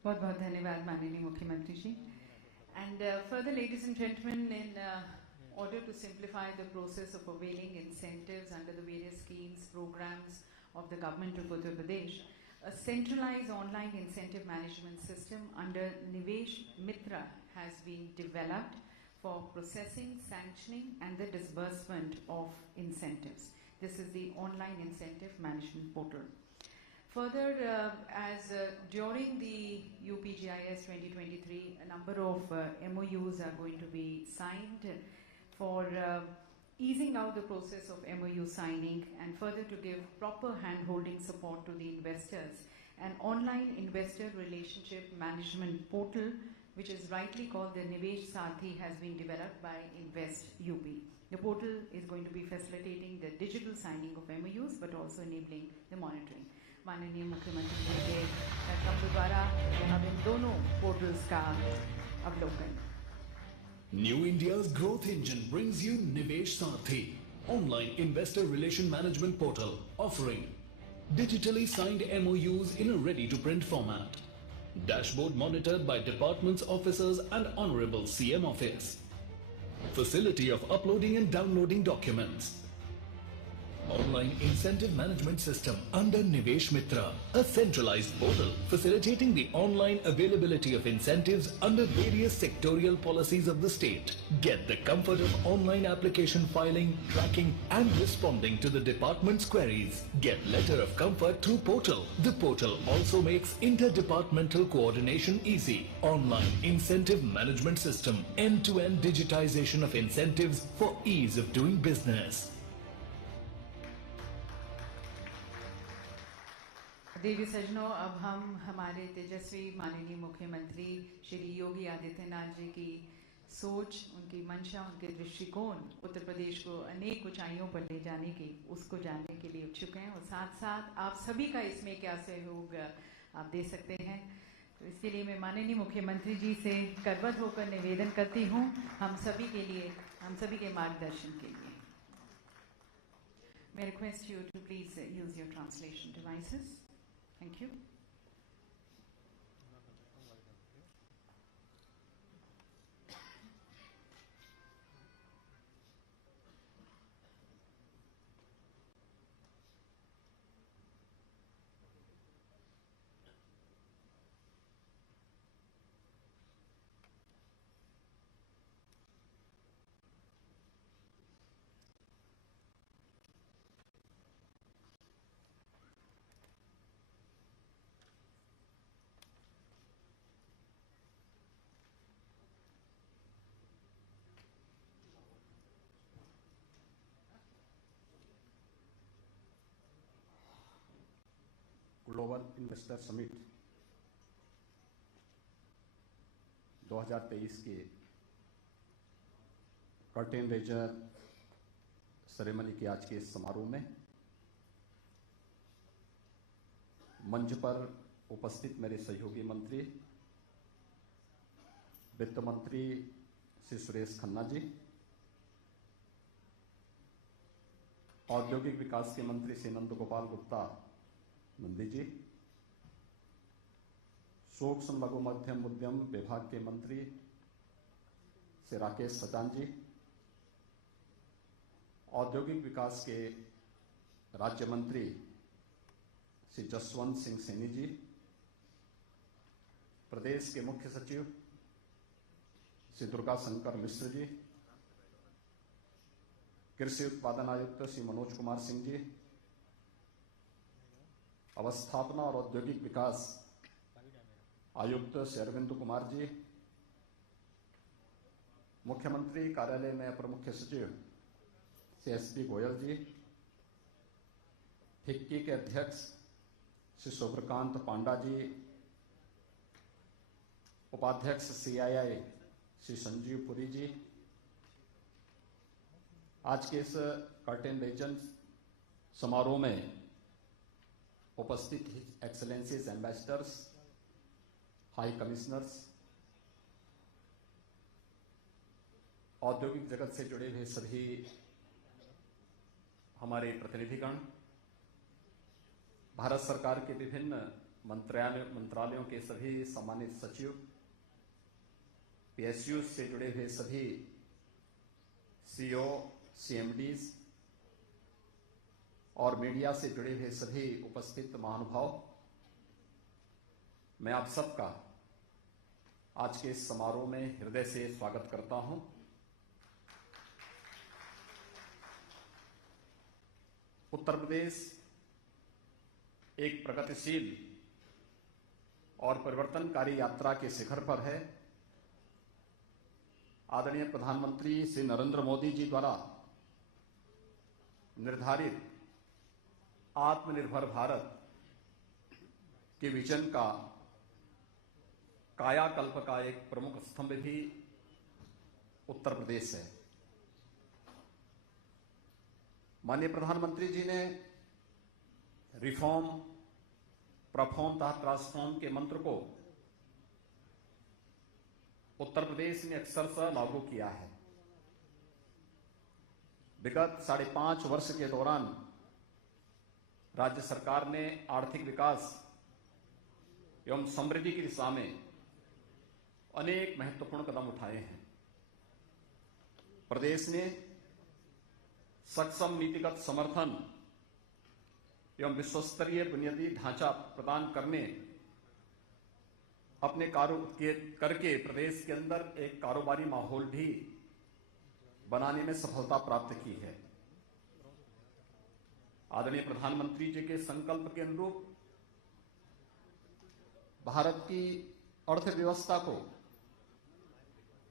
बहुत बहुत धन्यवाद माननीय मुख्यमंत्री जी. And further, ladies and gentlemen, in order to simplify the process of availing incentives under the various schemes, programs of the government of Uttar Pradesh, a centralized online incentive management system under Nivesh Mitra has been developed for processing, sanctioning and the disbursement of incentives. This is the online incentive management portal. Further, during the UPGIS 2023, a number of MOUs are going to be signed for easing out the process of MOU signing and further to give proper hand-holding support to the investors. An online investor relationship management portal, which is rightly called the Nivesh Sathi, has been developed by Invest UP. The portal is going to be facilitating the digital signing of MOUs but also enabling the monitoring. माननीय मुख्यमंत्री जी के कार्यक्रम द्वारा अब इन दोनों portals का अवलोकन. New India's growth engine brings you Nivesh Sathi, online investor relation management portal offering digitally signed MOUs in a ready-to-print format. Dashboard monitored by departments, officers and Honorable CM Office. Facility of uploading and downloading documents. Online incentive management system under Nivesh Mitra, a centralized portal facilitating the online availability of incentives under various sectorial policies of the state. Get the comfort of online application filing, tracking and responding to the department's queries. Get letter of comfort through portal. The portal also makes interdepartmental coordination easy. Online incentive management system, end-to-end digitization of incentives for ease of doing business. देवी सजनों, अब हम हमारे तेजस्वी माननीय मुख्यमंत्री श्री योगी आदित्यनाथ जी की सोच, उनकी मंशा, उनके दृष्टिकोण उत्तर प्रदेश को अनेक ऊंचाइयों पर ले जाने की, उसको जानने के लिए उत्सुक हैं और साथ साथ आप सभी का इसमें क्या सहयोग आप दे सकते हैं. तो इसके लिए मैं माननीय मुख्यमंत्री जी से करबद्ध होकर निवेदन करती हूँ हम सभी के लिए, हम सभी के मार्गदर्शन के लिए. May I request you to please use your translation devices. Thank you. Global investor summit 2023 के कर्टेन रेजर सेरेमनी के आज के इस समारोह में मंच पर उपस्थित मेरे सहयोगी मंत्री वित्त मंत्री श्री सुरेश खन्ना जी, औद्योगिक विकास के मंत्री श्री नंद गोपाल गुप्ता नंदी जी, सूक्ष्म लघु मध्यम उद्यम विभाग के मंत्री श्री राकेश सजान जी, औद्योगिक विकास के राज्य मंत्री श्री जसवंत सिंह सैनी जी, प्रदेश के मुख्य सचिव श्री दुर्गा शंकर मिश्र जी, कृषि उत्पादन आयुक्त श्री मनोज कुमार सिंह जी, अवस्थापना और औद्योगिक विकास आयुक्त श्री अरविंद कुमार जी, मुख्यमंत्री कार्यालय में अपर मुख्य सचिव श्री एस.पी. गोयल जी, फिक्की के अध्यक्ष श्री शोभरकांत पांडा जी, उपाध्यक्ष CII श्री संजीव पुरी जी, आज के इस कर्टेन रेजन समारोह में उपस्थित एक्सेलेंसीज, एम्बेसडर्स, हाई कमिश्नर्स, औद्योगिक जगत से जुड़े हुए सभी हमारे प्रतिनिधिगण, भारत सरकार के विभिन्न मंत्रालयों के सभी सम्मानित सचिव, PSU से जुड़े हुए सभी CEO, CMDs और मीडिया से जुड़े हुए सभी उपस्थित महानुभाव, मैं आप सबका आज के इस समारोह में हृदय से स्वागत करता हूं। उत्तर प्रदेश एक प्रगतिशील और परिवर्तनकारी यात्रा के शिखर पर है। आदरणीय प्रधानमंत्री श्री नरेंद्र मोदी जी द्वारा निर्धारित आत्मनिर्भर भारत के विजन का कायाकल्प का एक प्रमुख स्तंभ भी उत्तर प्रदेश है। माननीय प्रधानमंत्री जी ने रिफॉर्म, परफॉर्म तथा ट्रांसफॉर्म के मंत्र को उत्तर प्रदेश ने अक्षरशः लागू किया है। विगत 5.5 वर्ष के दौरान राज्य सरकार ने आर्थिक विकास एवं समृद्धि की दिशा में अनेक महत्वपूर्ण कदम उठाए हैं। प्रदेश ने सक्षम नीतिगत समर्थन एवं विश्वस्तरीय बुनियादी ढांचा प्रदान करने अपने करके प्रदेश के अंदर एक कारोबारी माहौल भी बनाने में सफलता प्राप्त की है। आदरणीय प्रधानमंत्री जी के संकल्प के अनुरूप भारत की अर्थव्यवस्था को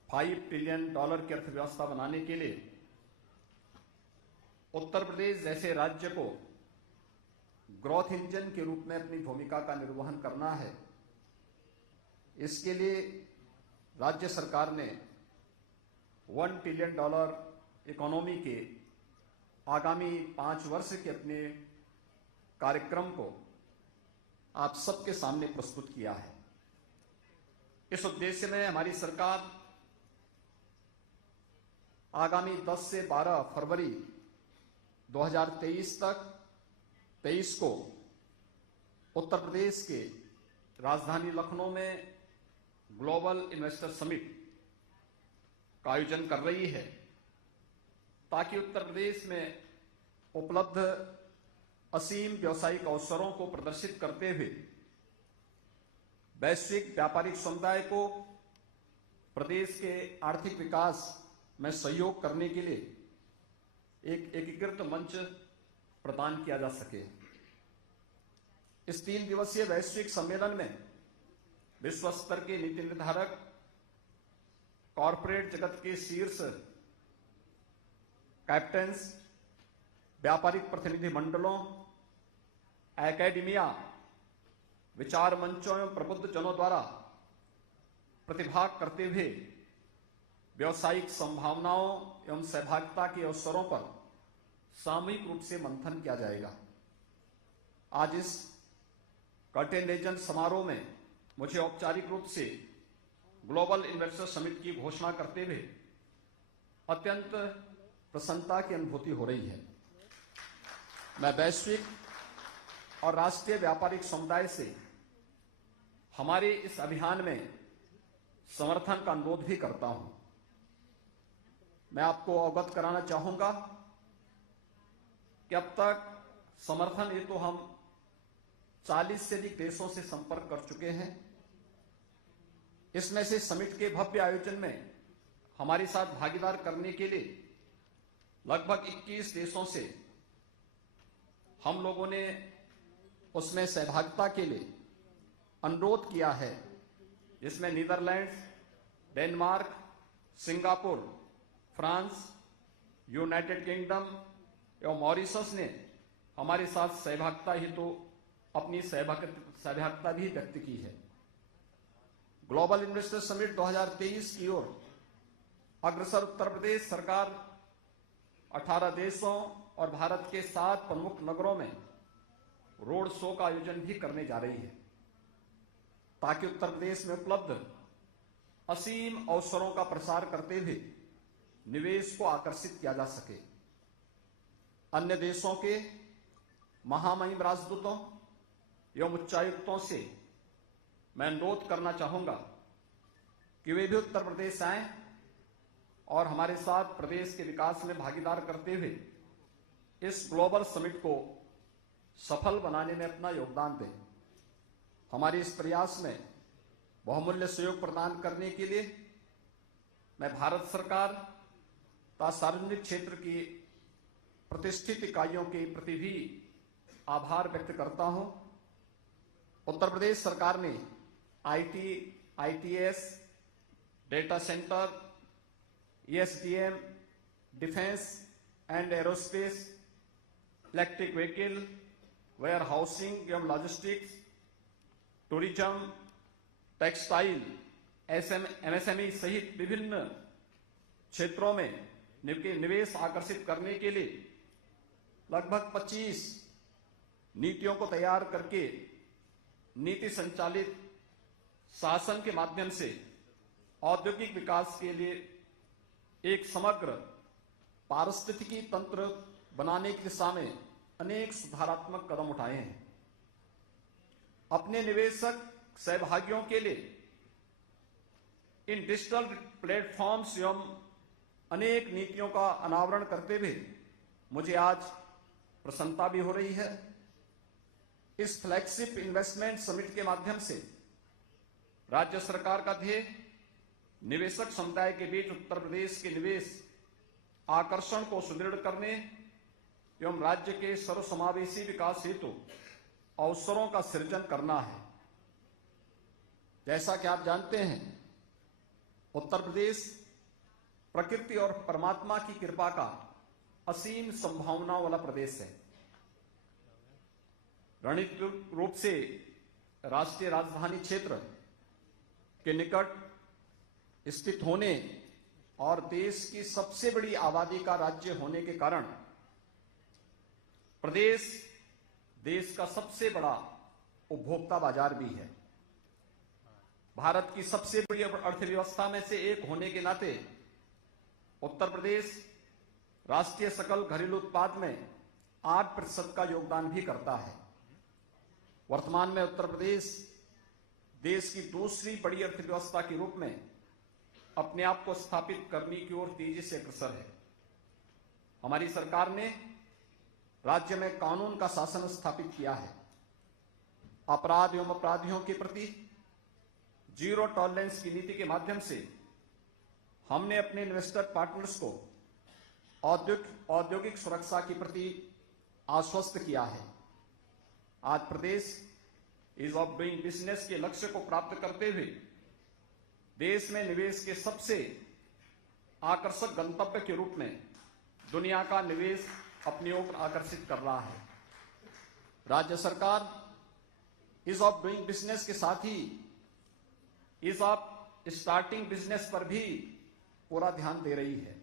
$5 ट्रिलियन की अर्थव्यवस्था बनाने के लिए उत्तर प्रदेश जैसे राज्य को ग्रोथ इंजन के रूप में अपनी भूमिका का निर्वहन करना है। इसके लिए राज्य सरकार ने $1 ट्रिलियन इकोनॉमी के आगामी 5 वर्ष के अपने कार्यक्रम को आप सबके सामने प्रस्तुत किया है। इस उद्देश्य में हमारी सरकार आगामी 10 से 12 फरवरी 2023 तक 23 को उत्तर प्रदेश के राजधानी लखनऊ में ग्लोबल इन्वेस्टर समिट का आयोजन कर रही है, ताकि उत्तर प्रदेश में उपलब्ध असीम व्यावसायिक अवसरों को प्रदर्शित करते हुए वैश्विक व्यापारिक समुदाय को प्रदेश के आर्थिक विकास में सहयोग करने के लिए एक एकीकृत मंच प्रदान किया जा सके। इस 3 दिवसीय वैश्विक सम्मेलन में विश्व स्तर के नीति निर्धारक, कॉरपोरेट जगत के शीर्ष कैप्टन्स, व्यापारिक प्रतिनिधि मंडलों, एकेडमिया, विचार मंचों एवं प्रबुद्ध जनों द्वारा प्रतिभाग करते हुए व्यावसायिक संभावनाओं एवं सहभागिता के अवसरों पर सामूहिक रूप से मंथन किया जाएगा। आज इस कर्टेन रेजन समारोह में मुझे औपचारिक रूप से ग्लोबल इन्वेस्टर समिट की घोषणा करते हुए अत्यंत प्रसन्नता की अनुभूति हो रही है। मैं वैश्विक और राष्ट्रीय व्यापारिक समुदाय से हमारे इस अभियान में समर्थन का अनुरोध भी करता हूं। मैं आपको अवगत कराना चाहूंगा कि अब तक समर्थन हेतु हम 40 से अधिक देशों से संपर्क कर चुके हैं। इसमें से समिट के भव्य आयोजन में हमारे साथ भागीदार करने के लिए लगभग 21 देशों से हम लोगों ने उसमें सहभागिता के लिए अनुरोध किया है, जिसमें Netherlands, Denmark, Singapore, France, United kingdom एवं मॉरिशस ने हमारे साथ सहभागिता हेतु अपनी सहभागिता भी व्यक्त की है। ग्लोबल इन्वेस्टर समिट 2023 की ओर अग्रसर उत्तर प्रदेश सरकार 18 देशों और भारत के 7 प्रमुख नगरों में रोड शो का आयोजन भी करने जा रही है, ताकि उत्तर प्रदेश में उपलब्ध असीम अवसरों का प्रसार करते हुए निवेश को आकर्षित किया जा सके। अन्य देशों के महामहिम राजदूतों एवं उच्चायुक्तों से मैं अनुरोध करना चाहूंगा कि वे भी उत्तर प्रदेश आएं और हमारे साथ प्रदेश के विकास में भागीदार करते हुए इस ग्लोबल समिट को सफल बनाने में अपना योगदान दें। हमारे इस प्रयास में बहुमूल्य सहयोग प्रदान करने के लिए मैं भारत सरकार तथा सार्वजनिक क्षेत्र की प्रतिष्ठित इकाइयों के प्रति भी आभार व्यक्त करता हूं। उत्तर प्रदेश सरकार ने IT, ITS, data centre, ESDM, defence and aerospace, electric vehicle, warehousing एवं लॉजिस्टिक्स, टूरिज्म, टेक्सटाइल, MSME सहित विभिन्न क्षेत्रों में निवेश आकर्षित करने के लिए लगभग 25 नीतियों को तैयार करके नीति संचालित शासन के माध्यम से औद्योगिक विकास के लिए एक समग्र पारिस्थितिकी तंत्र बनाने की दिशा में अनेक सुधारात्मक कदम उठाए हैं। अपने निवेशक सहभागियों के लिए इन डिजिटल प्लेटफॉर्म्स एवं अनेक नीतियों का अनावरण करते हुए मुझे आज प्रसन्नता भी हो रही है। इस फ्लैगशिप इन्वेस्टमेंट समिट के माध्यम से राज्य सरकार का ध्येय निवेशक समुदाय के बीच उत्तर प्रदेश के निवेश आकर्षण को सुदृढ़ करने एवं राज्य के सर्वसमावेशी विकास हेतु अवसरों का सृजन करना है। जैसा कि आप जानते हैं, उत्तर प्रदेश प्रकृति और परमात्मा की कृपा का असीम संभावनाओं वाला प्रदेश है। रणनीतिक रूप से राष्ट्रीय राजधानी क्षेत्र के निकट स्थित होने और देश की सबसे बड़ी आबादी का राज्य होने के कारण प्रदेश देश का सबसे बड़ा उपभोक्ता बाजार भी है। भारत की सबसे बड़ी अर्थव्यवस्था में से एक होने के नाते उत्तर प्रदेश राष्ट्रीय सकल घरेलू उत्पाद में 8% का योगदान भी करता है। वर्तमान में उत्तर प्रदेश देश की दूसरी बड़ी अर्थव्यवस्था के रूप में अपने आप को स्थापित करने की ओर तेजी से अग्रसर है। हमारी सरकार ने राज्य में कानून का शासन स्थापित किया है। अपराध एवं अपराधियों के प्रति जीरो टॉलरेंस की नीति के माध्यम से हमने अपने इन्वेस्टर पार्टनर्स को औद्योगिक सुरक्षा के प्रति आश्वस्त किया है। आज प्रदेश ईज ऑफ डूइंग बिजनेस के लक्ष्य को प्राप्त करते हुए देश में निवेश के सबसे आकर्षक गंतव्य के रूप में दुनिया का निवेश अपनी ओर आकर्षित कर रहा है। राज्य सरकार ईज ऑफ डूइंग बिजनेस के साथ ही ईज ऑफ स्टार्टिंग बिजनेस पर भी पूरा ध्यान दे रही है।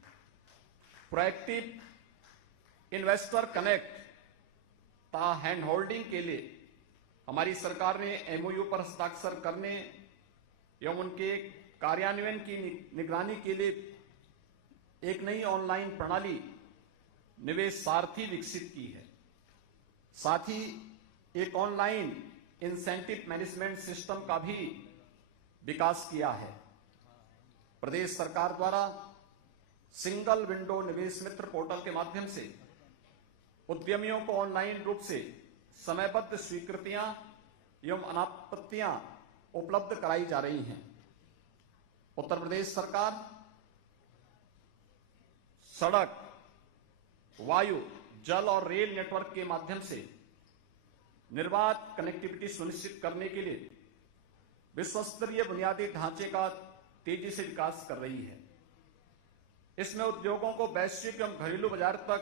प्रोएक्टिव इन्वेस्टर कनेक्ट ता हैंड होल्डिंग के लिए हमारी सरकार ने MOU पर हस्ताक्षर करने एवं उनके कार्यान्वयन की निगरानी के लिए एक नई ऑनलाइन प्रणाली निवेश सारथी विकसित की है। साथ ही एक ऑनलाइन इंसेंटिव मैनेजमेंट सिस्टम का भी विकास किया है। प्रदेश सरकार द्वारा सिंगल विंडो निवेश मित्र पोर्टल के माध्यम से उद्यमियों को ऑनलाइन रूप से समयबद्ध स्वीकृतियां एवं अनापत्तियां उपलब्ध कराई जा रही हैं। उत्तर प्रदेश सरकार सड़क, वायु, जल और रेल नेटवर्क के माध्यम से निर्बाध कनेक्टिविटी सुनिश्चित करने के लिए विश्वस्तरीय बुनियादी ढांचे का तेजी से विकास कर रही है। इसमें उद्योगों को वैश्विक एवं घरेलू बाजार तक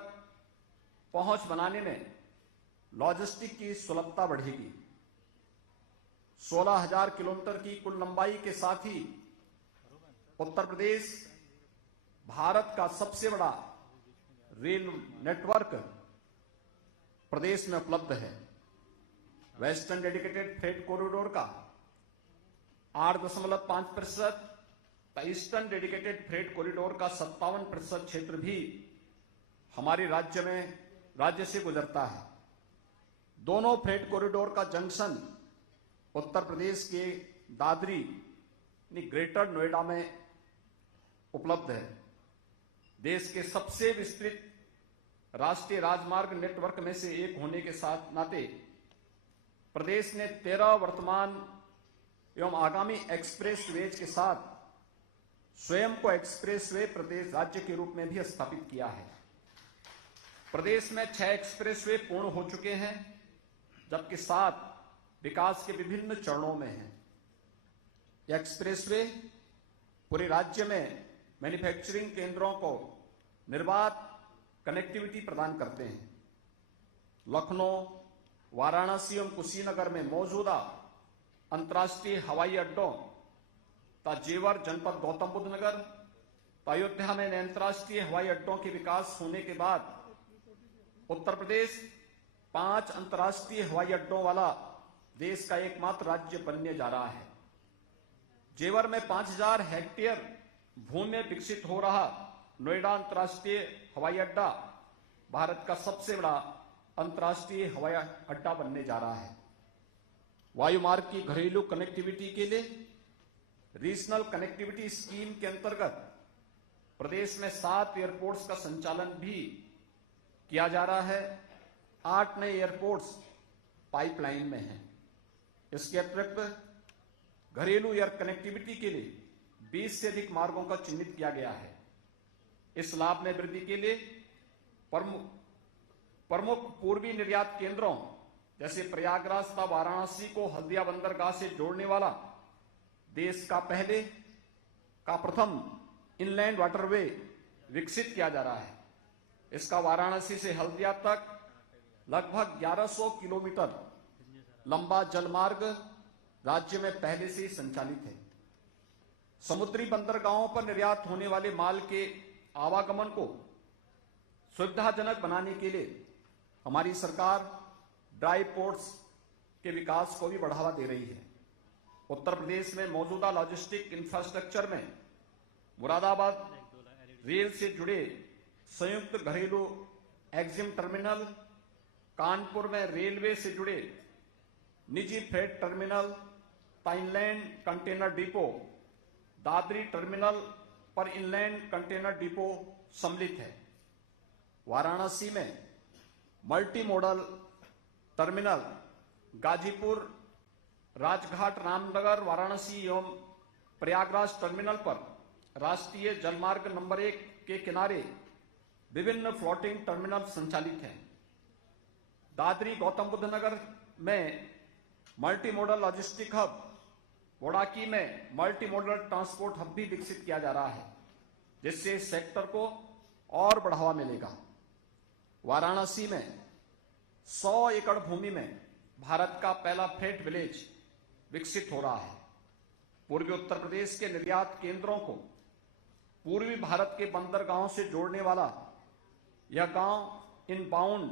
पहुंच बनाने में लॉजिस्टिक की सुलभता बढ़ेगी। 16,000 किलोमीटर की कुल लंबाई के साथ ही उत्तर प्रदेश भारत का सबसे बड़ा रेल नेटवर्क प्रदेश में उपलब्ध है। वेस्टर्न डेडिकेटेड फ्रेट कॉरिडोर का 8.5%, ईस्टर्न डेडिकेटेड फ्रेट कॉरिडोर का 57% क्षेत्र भी हमारे राज्य से गुजरता है। दोनों फ्रेट कॉरिडोर का जंक्शन उत्तर प्रदेश के दादरी ग्रेटर नोएडा में उपलब्ध है। देश के सबसे विस्तृत राष्ट्रीय राजमार्ग नेटवर्क में से एक होने के साथ नाते प्रदेश ने 13 वर्तमान एवं आगामी एक्सप्रेसवेज के साथ स्वयं को एक्सप्रेसवे प्रदेश राज्य के रूप में भी स्थापित किया है। प्रदेश में 6 एक्सप्रेसवे पूर्ण हो चुके हैं, जबकि 7 विकास के विभिन्न चरणों में हैं। एक्सप्रेसवे पूरे राज्य में मैन्युफैक्चरिंग केंद्रों को निर्बाध कनेक्टिविटी प्रदान करते हैं। लखनऊ, वाराणसी एवं कुशीनगर में मौजूदा अंतर्राष्ट्रीय हवाई अड्डों तथा जेवर जनपद गौतम बुद्ध नगर, अयोध्या में अंतर्राष्ट्रीय हवाई अड्डों के विकास होने के बाद उत्तर प्रदेश 5 अंतर्राष्ट्रीय हवाई अड्डों वाला देश का एकमात्र राज्य बनने जा रहा है। जेवर में 5,000 हेक्टेयर भूमि में विकसित हो रहा नोएडा अंतर्राष्ट्रीय हवाई अड्डा भारत का सबसे बड़ा अंतर्राष्ट्रीय हवाई अड्डा बनने जा रहा है। वायुमार्ग की घरेलू कनेक्टिविटी के लिए रीजनल कनेक्टिविटी स्कीम के अंतर्गत प्रदेश में 7 एयरपोर्ट्स का संचालन भी किया जा रहा है। 8 नए एयरपोर्ट्स पाइपलाइन में हैं। इसके अतिरिक्त घरेलू एयर कनेक्टिविटी के लिए 20 से अधिक मार्गों का चिन्हित किया गया है। इस लाभ में वृद्धि के लिए प्रमुख पूर्वी निर्यात केंद्रों जैसे प्रयागराज तथा वाराणसी को हल्दिया बंदरगाह से जोड़ने वाला देश का प्रथम इनलैंड वाटरवे विकसित किया जा रहा है। इसका वाराणसी से हल्दिया तक लगभग 1100 किलोमीटर लंबा जलमार्ग राज्य में पहले से ही संचालित है। समुद्री बंदरगाहों पर निर्यात होने वाले माल के आवागमन को सुविधाजनक बनाने के लिए हमारी सरकार ड्राई पोर्ट्स के विकास को भी बढ़ावा दे रही है। उत्तर प्रदेश में मौजूदा लॉजिस्टिक इंफ्रास्ट्रक्चर में मुरादाबाद रेल से जुड़े संयुक्त घरेलू एक्जिम टर्मिनल, कानपुर में रेलवे से जुड़े निजी freight terminal, inland container depot, Dadri terminal पर इनलैंड कंटेनर डिपो सम्मिलित है। वाराणसी में multi modal terminal, Ghazipur, Rajghat, Ramnagar, Varanasi एवं प्रयागराज टर्मिनल पर राष्ट्रीय जलमार्ग नंबर 1 के किनारे विभिन्न फ्लोटिंग टर्मिनल संचालित हैं। दादरी गौतम बुद्ध नगर में मल्टी मॉडल लॉजिस्टिक हब, वोडाकी में मल्टी मॉडल ट्रांसपोर्ट हब भी विकसित किया जा रहा है, जिससे इस सेक्टर को और बढ़ावा मिलेगा। वाराणसी में 100 एकड़ भूमि में भारत का पहला फ्रेट विलेज विकसित हो रहा है। पूर्वी उत्तर प्रदेश के निर्यात केंद्रों को पूर्वी भारत के बंदरगाहों से जोड़ने वाला यह गांव इनबाउंड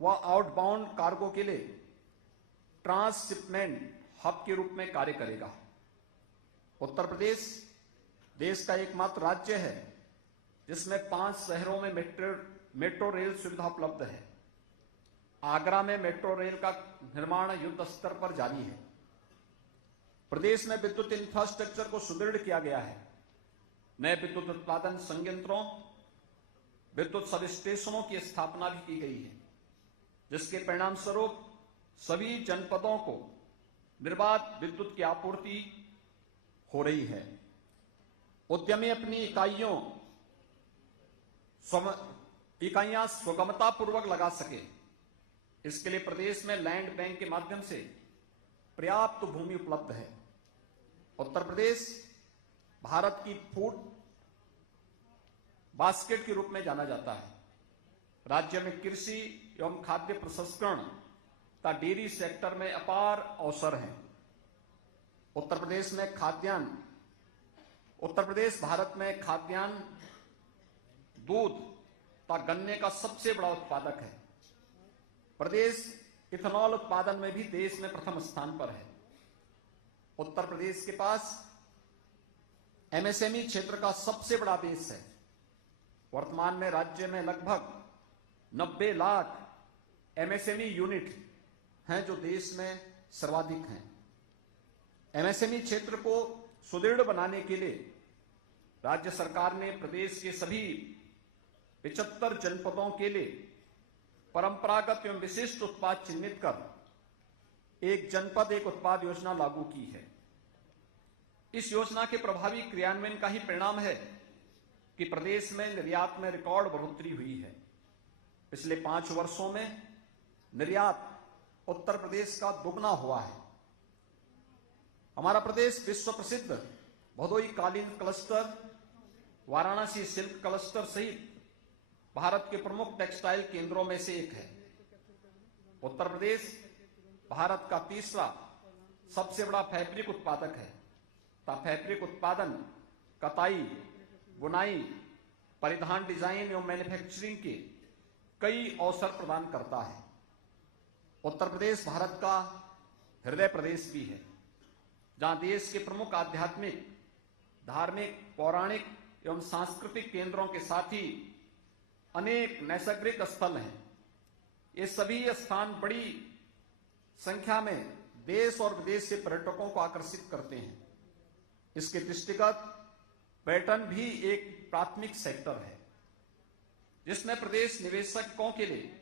व आउटबाउंड कार्गो के लिए ट्रांसशिपमेंट हब के रूप में कार्य करेगा। उत्तर प्रदेश देश का एकमात्र राज्य है जिसमें 5 शहरों में मेट्रो रेल सुविधा उपलब्ध है। आगरा में मेट्रो रेल का निर्माण युद्ध स्तर पर जारी है। प्रदेश में विद्युत इंफ्रास्ट्रक्चर को सुदृढ़ किया गया है। नए विद्युत उत्पादन संयंत्रों, विद्युत सब स्टेशनों की स्थापना भी की गई है, जिसके परिणाम स्वरूप सभी जनपदों को निर्बाध विद्युत की आपूर्ति हो रही है। उद्यमी अपनी इकाइयां सुगमता पूर्वक लगा सके, इसके लिए प्रदेश में लैंड बैंक के माध्यम से पर्याप्त भूमि उपलब्ध है। उत्तर प्रदेश भारत की फूड बास्केट के रूप में जाना जाता है। राज्य में कृषि एवं खाद्य प्रसंस्करण तथा डेयरी सेक्टर में अपार अवसर हैं। उत्तर प्रदेश भारत में खाद्यान्न, दूध तथा गन्ने का सबसे बड़ा उत्पादक है। प्रदेश इथेनॉल उत्पादन में भी देश में प्रथम स्थान पर है। उत्तर प्रदेश के पास एमएसएमई क्षेत्र का सबसे बड़ा बेस है। वर्तमान में राज्य में लगभग 90 लाख एमएसएमई यूनिट हैं जो देश में सर्वाधिक हैं। एमएसएमई क्षेत्र को सुदृढ़ बनाने के लिए राज्य सरकार ने प्रदेश के सभी 75 जनपदों के लिए परंपरागत एवं विशिष्ट उत्पाद चिन्हित कर एक जनपद एक उत्पाद योजना लागू की है। इस योजना के प्रभावी क्रियान्वयन का ही परिणाम है कि प्रदेश में निर्यात में रिकॉर्ड बढ़ोतरी हुई है। पिछले 5 वर्षों में निर्यात उत्तर प्रदेश का दुगना हुआ है। हमारा प्रदेश विश्व प्रसिद्ध भदोई कालीन क्लस्टर, वाराणसी सिल्क क्लस्टर सहित भारत के प्रमुख टेक्सटाइल केंद्रों में से एक है। उत्तर प्रदेश भारत का तीसरा सबसे बड़ा फैब्रिक उत्पादक है तथा फैब्रिक उत्पादन, कताई, बुनाई, परिधान डिजाइन एवं मैन्युफैक्चरिंग के कई अवसर प्रदान करता है। उत्तर प्रदेश भारत का हृदय प्रदेश भी है, जहां देश के प्रमुख आध्यात्मिक, धार्मिक, पौराणिक एवं सांस्कृतिक केंद्रों के साथ ही अनेक नैसर्गिक स्थल हैं। ये सभी स्थान बड़ी संख्या में देश और विदेश से पर्यटकों को आकर्षित करते हैं। इसके दृष्टिगत पर्यटन भी एक प्राथमिक सेक्टर है, जिसमें प्रदेश निवेशकों के लिए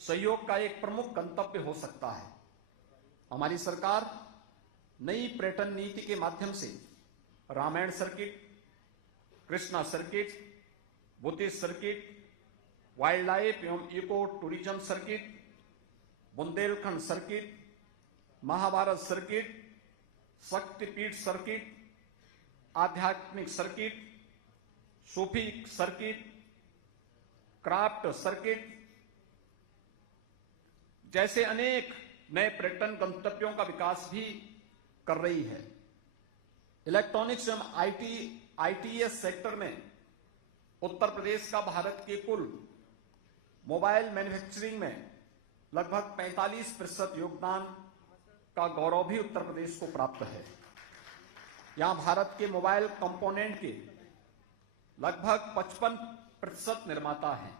सहयोग का एक प्रमुख गंतव्य हो सकता है। हमारी सरकार नई पर्यटन नीति के माध्यम से Ramayana circuit, Krishna circuit, Buddhist circuit, wild life एवं eco tourism circuit, Bundelkhand circuit, Mahabharata circuit, Shaktipeeth circuit, आध्यात्मिक सर्किट, सूफी सर्किट, क्राफ्ट सर्किट जैसे अनेक नए पर्यटन गंतव्यों का विकास भी कर रही है। इलेक्ट्रॉनिक्स एवं आईटीएस सेक्टर में उत्तर प्रदेश का भारत के कुल मोबाइल मैन्युफैक्चरिंग में लगभग 45% योगदान का गौरव भी उत्तर प्रदेश को प्राप्त है। यहां भारत के मोबाइल कंपोनेंट के लगभग 55% निर्माता हैं।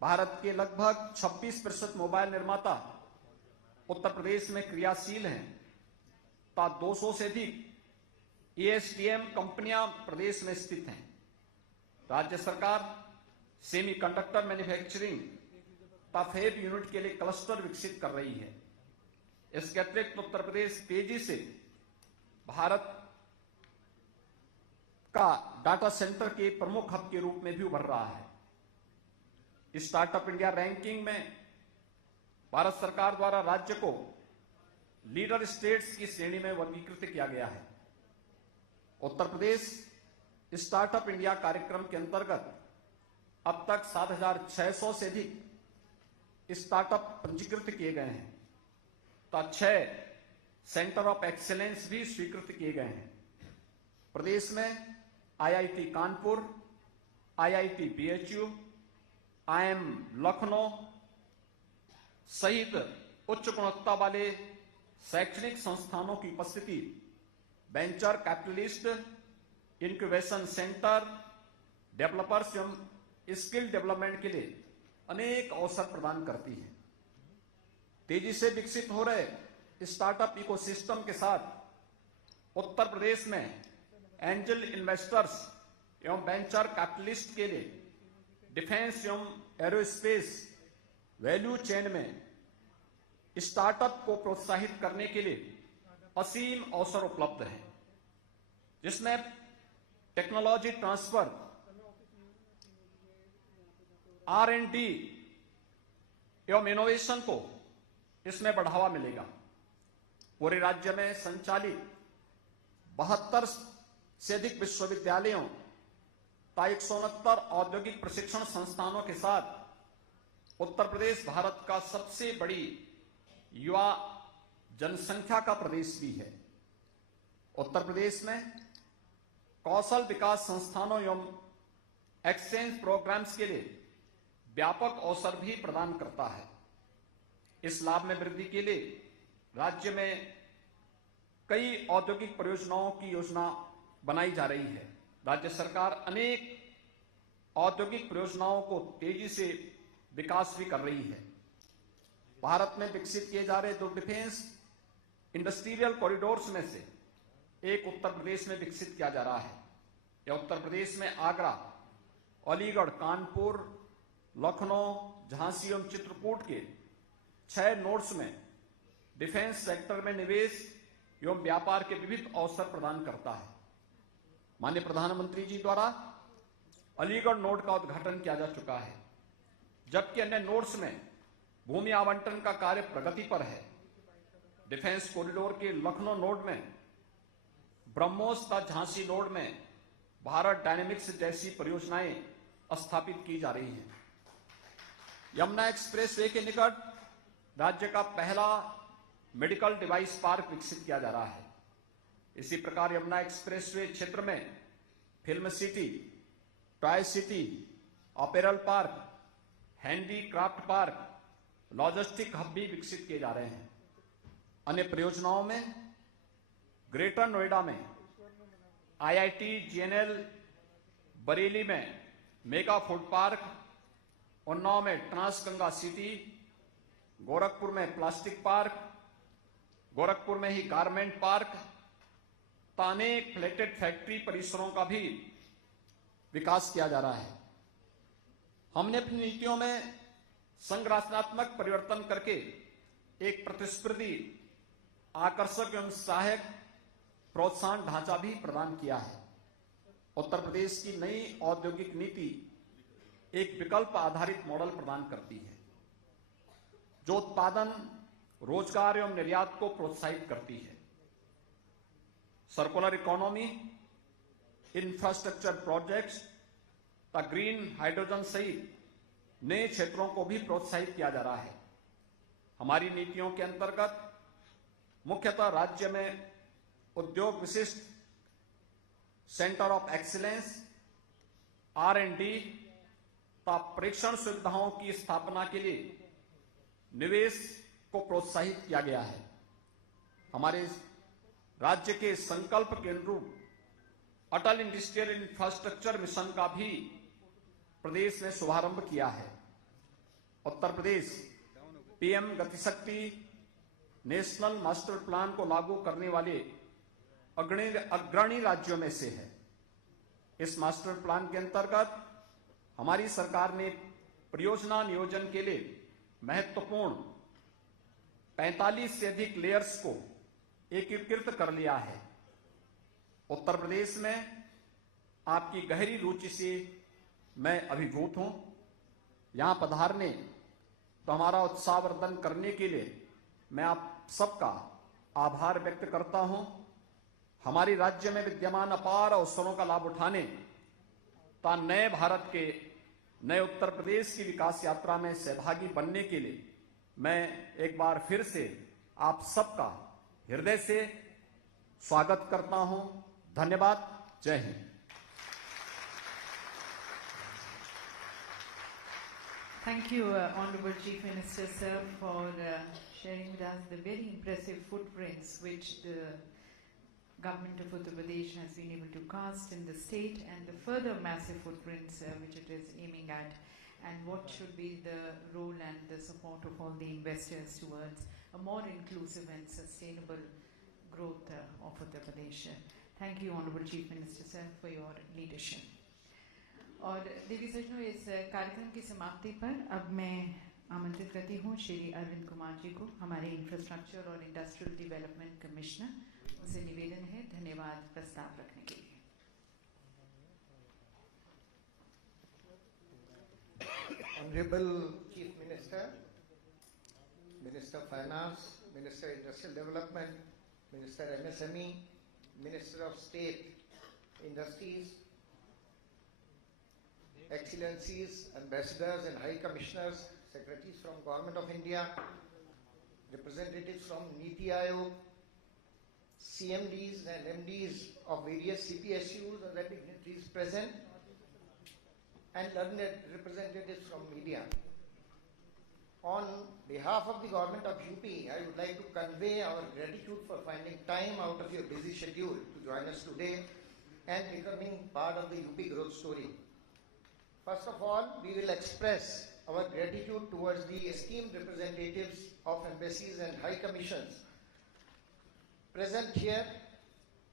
भारत के लगभग 26% मोबाइल निर्माता उत्तर प्रदेश में क्रियाशील हैं तथा 200 से अधिक एएसटीएम कंपनियां प्रदेश में स्थित हैं। राज्य सरकार सेमीकंडक्टर मैन्युफैक्चरिंग तथा फैब यूनिट के लिए क्लस्टर विकसित कर रही है। इसके अतिरिक्त उत्तर प्रदेश तेजी से भारत का डाटा सेंटर के प्रमुख हब के रूप में भी उभर रहा है। स्टार्टअप इंडिया रैंकिंग में भारत सरकार द्वारा राज्य को लीडर स्टेट्स की श्रेणी में वर्गीकृत किया गया है। उत्तर प्रदेश स्टार्टअप इंडिया कार्यक्रम के अंतर्गत अब तक 7,600 से अधिक स्टार्टअप पंजीकृत किए गए हैं तथा 6 सेंटर ऑफ एक्सीलेंस भी स्वीकृत किए गए हैं। प्रदेश में IIT Kanpur, IIT BHU, IIM Lucknow सहित उच्च गुणवत्ता वाले शैक्षणिक संस्थानों की उपस्थिति venture capitalist, incubation centre, developers एवं स्किल डेवलपमेंट के लिए अनेक अवसर प्रदान करती है। तेजी से विकसित हो रहे स्टार्टअप इकोसिस्टम के साथ उत्तर प्रदेश में एंजल इन्वेस्टर्स एवं वेंचर कैपिटलिस्ट के लिए डिफेंस एवं एरोस्पेस वैल्यू चेन में स्टार्टअप को प्रोत्साहित करने के लिए असीम अवसर उपलब्ध है, जिसमें टेक्नोलॉजी ट्रांसफर, R&D एवं इनोवेशन को इसमें बढ़ावा मिलेगा। पूरे राज्य में संचालित 72 से अधिक विश्वविद्यालयों 169 औद्योगिक प्रशिक्षण संस्थानों के साथ उत्तर प्रदेश भारत का सबसे बड़ी युवा जनसंख्या का प्रदेश भी है। उत्तर प्रदेश में कौशल विकास संस्थानों एवं एक्सचेंज प्रोग्राम्स के लिए व्यापक अवसर भी प्रदान करता है। इस लाभ में वृद्धि के लिए राज्य में कई औद्योगिक परियोजनाओं की योजना बनाई जा रही है। राज्य सरकार अनेक औद्योगिक परियोजनाओं को तेजी से विकास भी कर रही है। भारत में विकसित किए जा रहे 2 डिफेंस इंडस्ट्रियल कॉरिडोर्स में से एक उत्तर प्रदेश में विकसित किया जा रहा है। यह उत्तर प्रदेश में आगरा, अलीगढ़, कानपुर, लखनऊ, झांसी एवं चित्रकूट के 6 नोड्स में डिफेंस सेक्टर में निवेश एवं व्यापार के विविध अवसर प्रदान करता है। माननीय प्रधानमंत्री जी द्वारा अलीगढ़ नोड का उद्घाटन किया जा चुका है, जबकि अन्य नोड्स में भूमि आवंटन का कार्य प्रगति पर है। डिफेंस कॉरिडोर के लखनऊ नोड में ब्रह्मोस तथा झांसी नोड में भारत डायनेमिक्स जैसी परियोजनाएं स्थापित की जा रही हैं। यमुना एक्सप्रेसवे के निकट राज्य का पहला मेडिकल डिवाइस पार्क विकसित किया जा रहा है। इसी प्रकार यमुना एक्सप्रेसवे क्षेत्र में film city, toy city, apparel park, handicraft park, logistic hub भी विकसित किए जा रहे हैं। अन्य परियोजनाओं में ग्रेटर नोएडा में IIT GNL, बरेली में मेगा फूड पार्क, उन्नाव में ट्रांस गंगा सिटी, गोरखपुर में प्लास्टिक पार्क, गोरखपुर में ही गारमेंट पार्क, अनेक फ्लैटेड फैक्ट्री परिसरों का भी विकास किया जा रहा है। हमने अपनी नीतियों में संरचनात्मक परिवर्तन करके एक प्रतिस्पर्धी, आकर्षक एवं सहायक प्रोत्साहन ढांचा भी प्रदान किया है। उत्तर प्रदेश की नई औद्योगिक नीति एक विकल्प आधारित मॉडल प्रदान करती है, जो उत्पादन, रोजगार एवं निर्यात को प्रोत्साहित करती है। सर्कुलर इकोनॉमी, इंफ्रास्ट्रक्चर प्रोजेक्ट्स तथा ग्रीन हाइड्रोजन सहित नए क्षेत्रों को भी प्रोत्साहित किया जा रहा है। हमारी नीतियों के अंतर्गत मुख्यतः राज्य में उद्योग विशिष्ट सेंटर ऑफ एक्सीलेंस, R&D तथा परीक्षण सुविधाओं की स्थापना के लिए निवेश को प्रोत्साहित किया गया है। हमारे राज्य के संकल्प के अनुरूप अटल इंडस्ट्रियल इंफ्रास्ट्रक्चर मिशन का भी प्रदेश ने शुभारंभ किया है। Uttar Pradesh PM Gatishakti national master plan को लागू करने वाले अग्रणी राज्यों में से है। इस मास्टर प्लान के अंतर्गत हमारी सरकार ने परियोजना नियोजन के लिए महत्वपूर्ण 45 से अधिक लेयर्स को एकीकृत कर लिया है। उत्तर प्रदेश में आपकी गहरी रुचि से मैं अभिभूत हूं। यहां पधारने तो हमारा उत्साहवर्धन करने के लिए मैं आप सबका आभार व्यक्त करता हूं। हमारी राज्य में विद्यमान अपार अवसरों का लाभ उठाने तथा नए भारत के, नए उत्तर प्रदेश की विकास यात्रा में सहभागी बनने के लिए मैं एक बार फिर से आप सबका हृदय से स्वागत करता हूं। धन्यवाद। जय Hind. Thank you, Honorable Chief Minister, sir, for sharing with us the very impressive footprints which the government of Uttar Pradesh has been able to cast in the state, and the further massive footprints which it is aiming at, and what should be the role and the support of all the investors towards a more inclusive and sustainable growth of Uttar Pradesh. Thank you, Honorable Chief Minister, sir, for your leadership. और देवी सज्जनों, इस कार्यक्रम की समाप्ति पर अब मैं आमंत्रित करती हूँ श्री अरविंद कुमार जी को, हमारे इंफ्रास्ट्रक्चर और इंडस्ट्रियल डेवलपमेंट कमिश्नर। उनसे निवेदन है धन्यवाद प्रस्ताव रखने के लिए। Honorable Chief Minister, Minister of Finance, Minister of Industrial Development, Minister MSME, Minister of State Industries, Excellencies, Ambassadors and High Commissioners, Secretaries from Government of India, representatives from Niti Aayog, CMDs and MDs of various CPSUs and the dignitaries present, and learned representatives from media. On behalf of the government of UP, I would like to convey our gratitude for finding time out of your busy schedule to join us today and becoming part of the UP growth story. First of all, we will express our gratitude towards the esteemed representatives of embassies and high commissions present here.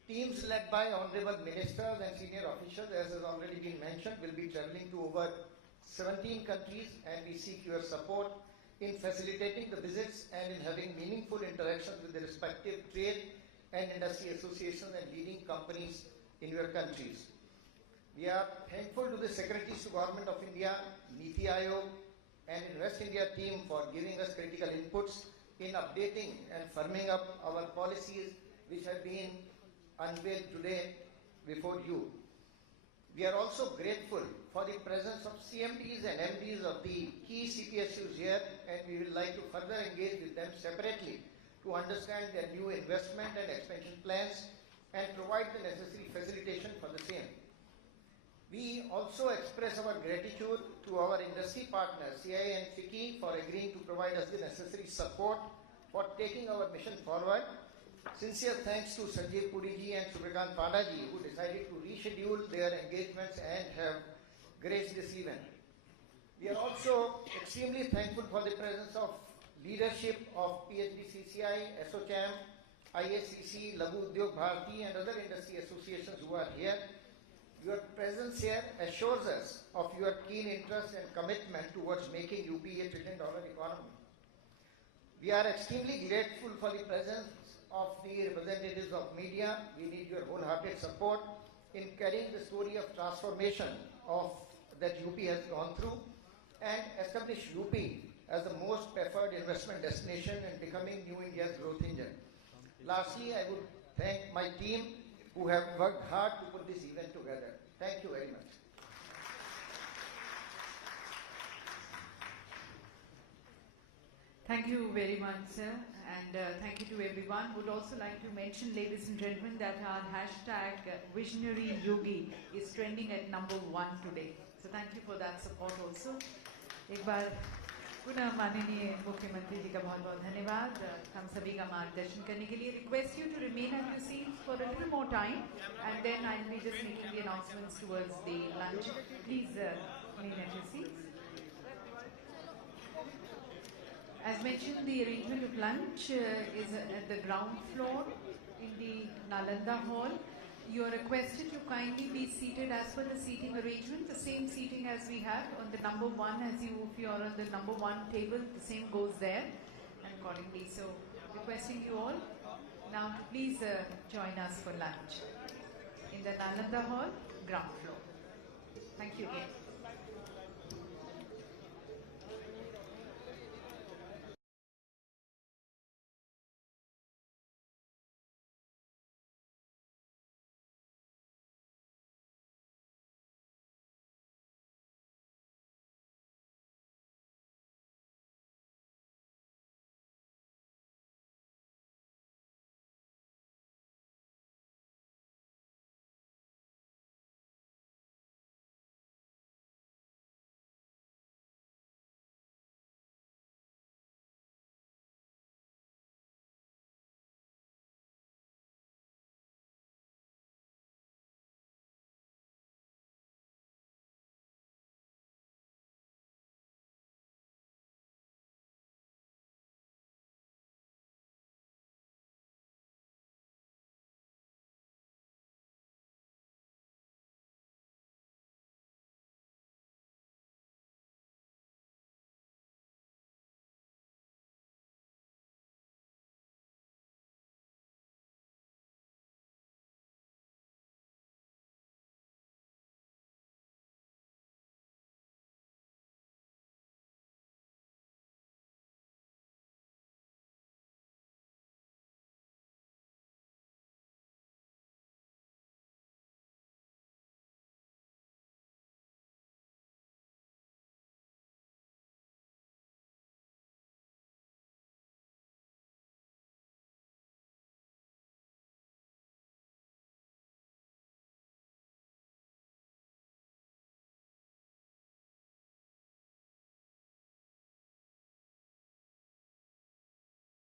Teams led by honorable ministers and senior officials, as has already been mentioned, will be traveling to over 17 countries, and we seek your support in facilitating the visits and in having meaningful interactions with the respective trade and industry associations and leading companies in your countries. We are thankful to the Secretaries to Government of India, Niti Aayog and Invest India team for giving us critical inputs in updating and firming up our policies which have been unveiled today before you. We are also grateful for the presence of CMDs and MDs of the key CPSUs here, and we would like to further engage with them separately to understand their new investment and expansion plans and provide the necessary facilitation for the same. We also express our gratitude to our industry partners, CII and FICCI, for agreeing to provide us the necessary support for taking our mission forward. Sincere thanks to Sanjeev Puri ji and Subhrikant Panda ji, who decided to reschedule their engagements and have graced this event. We are also extremely thankful for the presence of leadership of PHDCCI, ASSOCHAM, IACC, Laghu Udyog Bharati and other industry associations who are here. Your presence here assures us of your keen interest and commitment towards making UP a $1 trillion economy. We are extremely grateful for the presence of the representatives of media. We need your wholehearted support in carrying the story of transformation that UP has gone through and establish UP as the most preferred investment destination and becoming New India's growth engine. Lastly, I would thank my team who have worked hard to put this event together. Thank you very much. Thank you very much, sir, and thank you to everyone. Would also like to mention, ladies and gentlemen, that our hashtag Visionary Yogi is trending at #1 today. So thank you for that support also. एक बार पुनः माननीय मुख्यमंत्री जी का बहुत-बहुत धन्यवाद हम सभी का मार्गदर्शन करने के लिए. Request you to remain at your seats for a little more time, and then I will be just making the announcements towards the lunch. Please remain at your seats. As mentioned, the arrangement of lunch is at the ground floor in the Nalanda Hall. You are requested to kindly be seated as per the seating arrangement, the same seating as we have on the #1. If you are on the #1 table, the same goes there and accordingly. So requesting you all now to please join us for lunch in the Nalanda Hall, ground floor. Thank you again.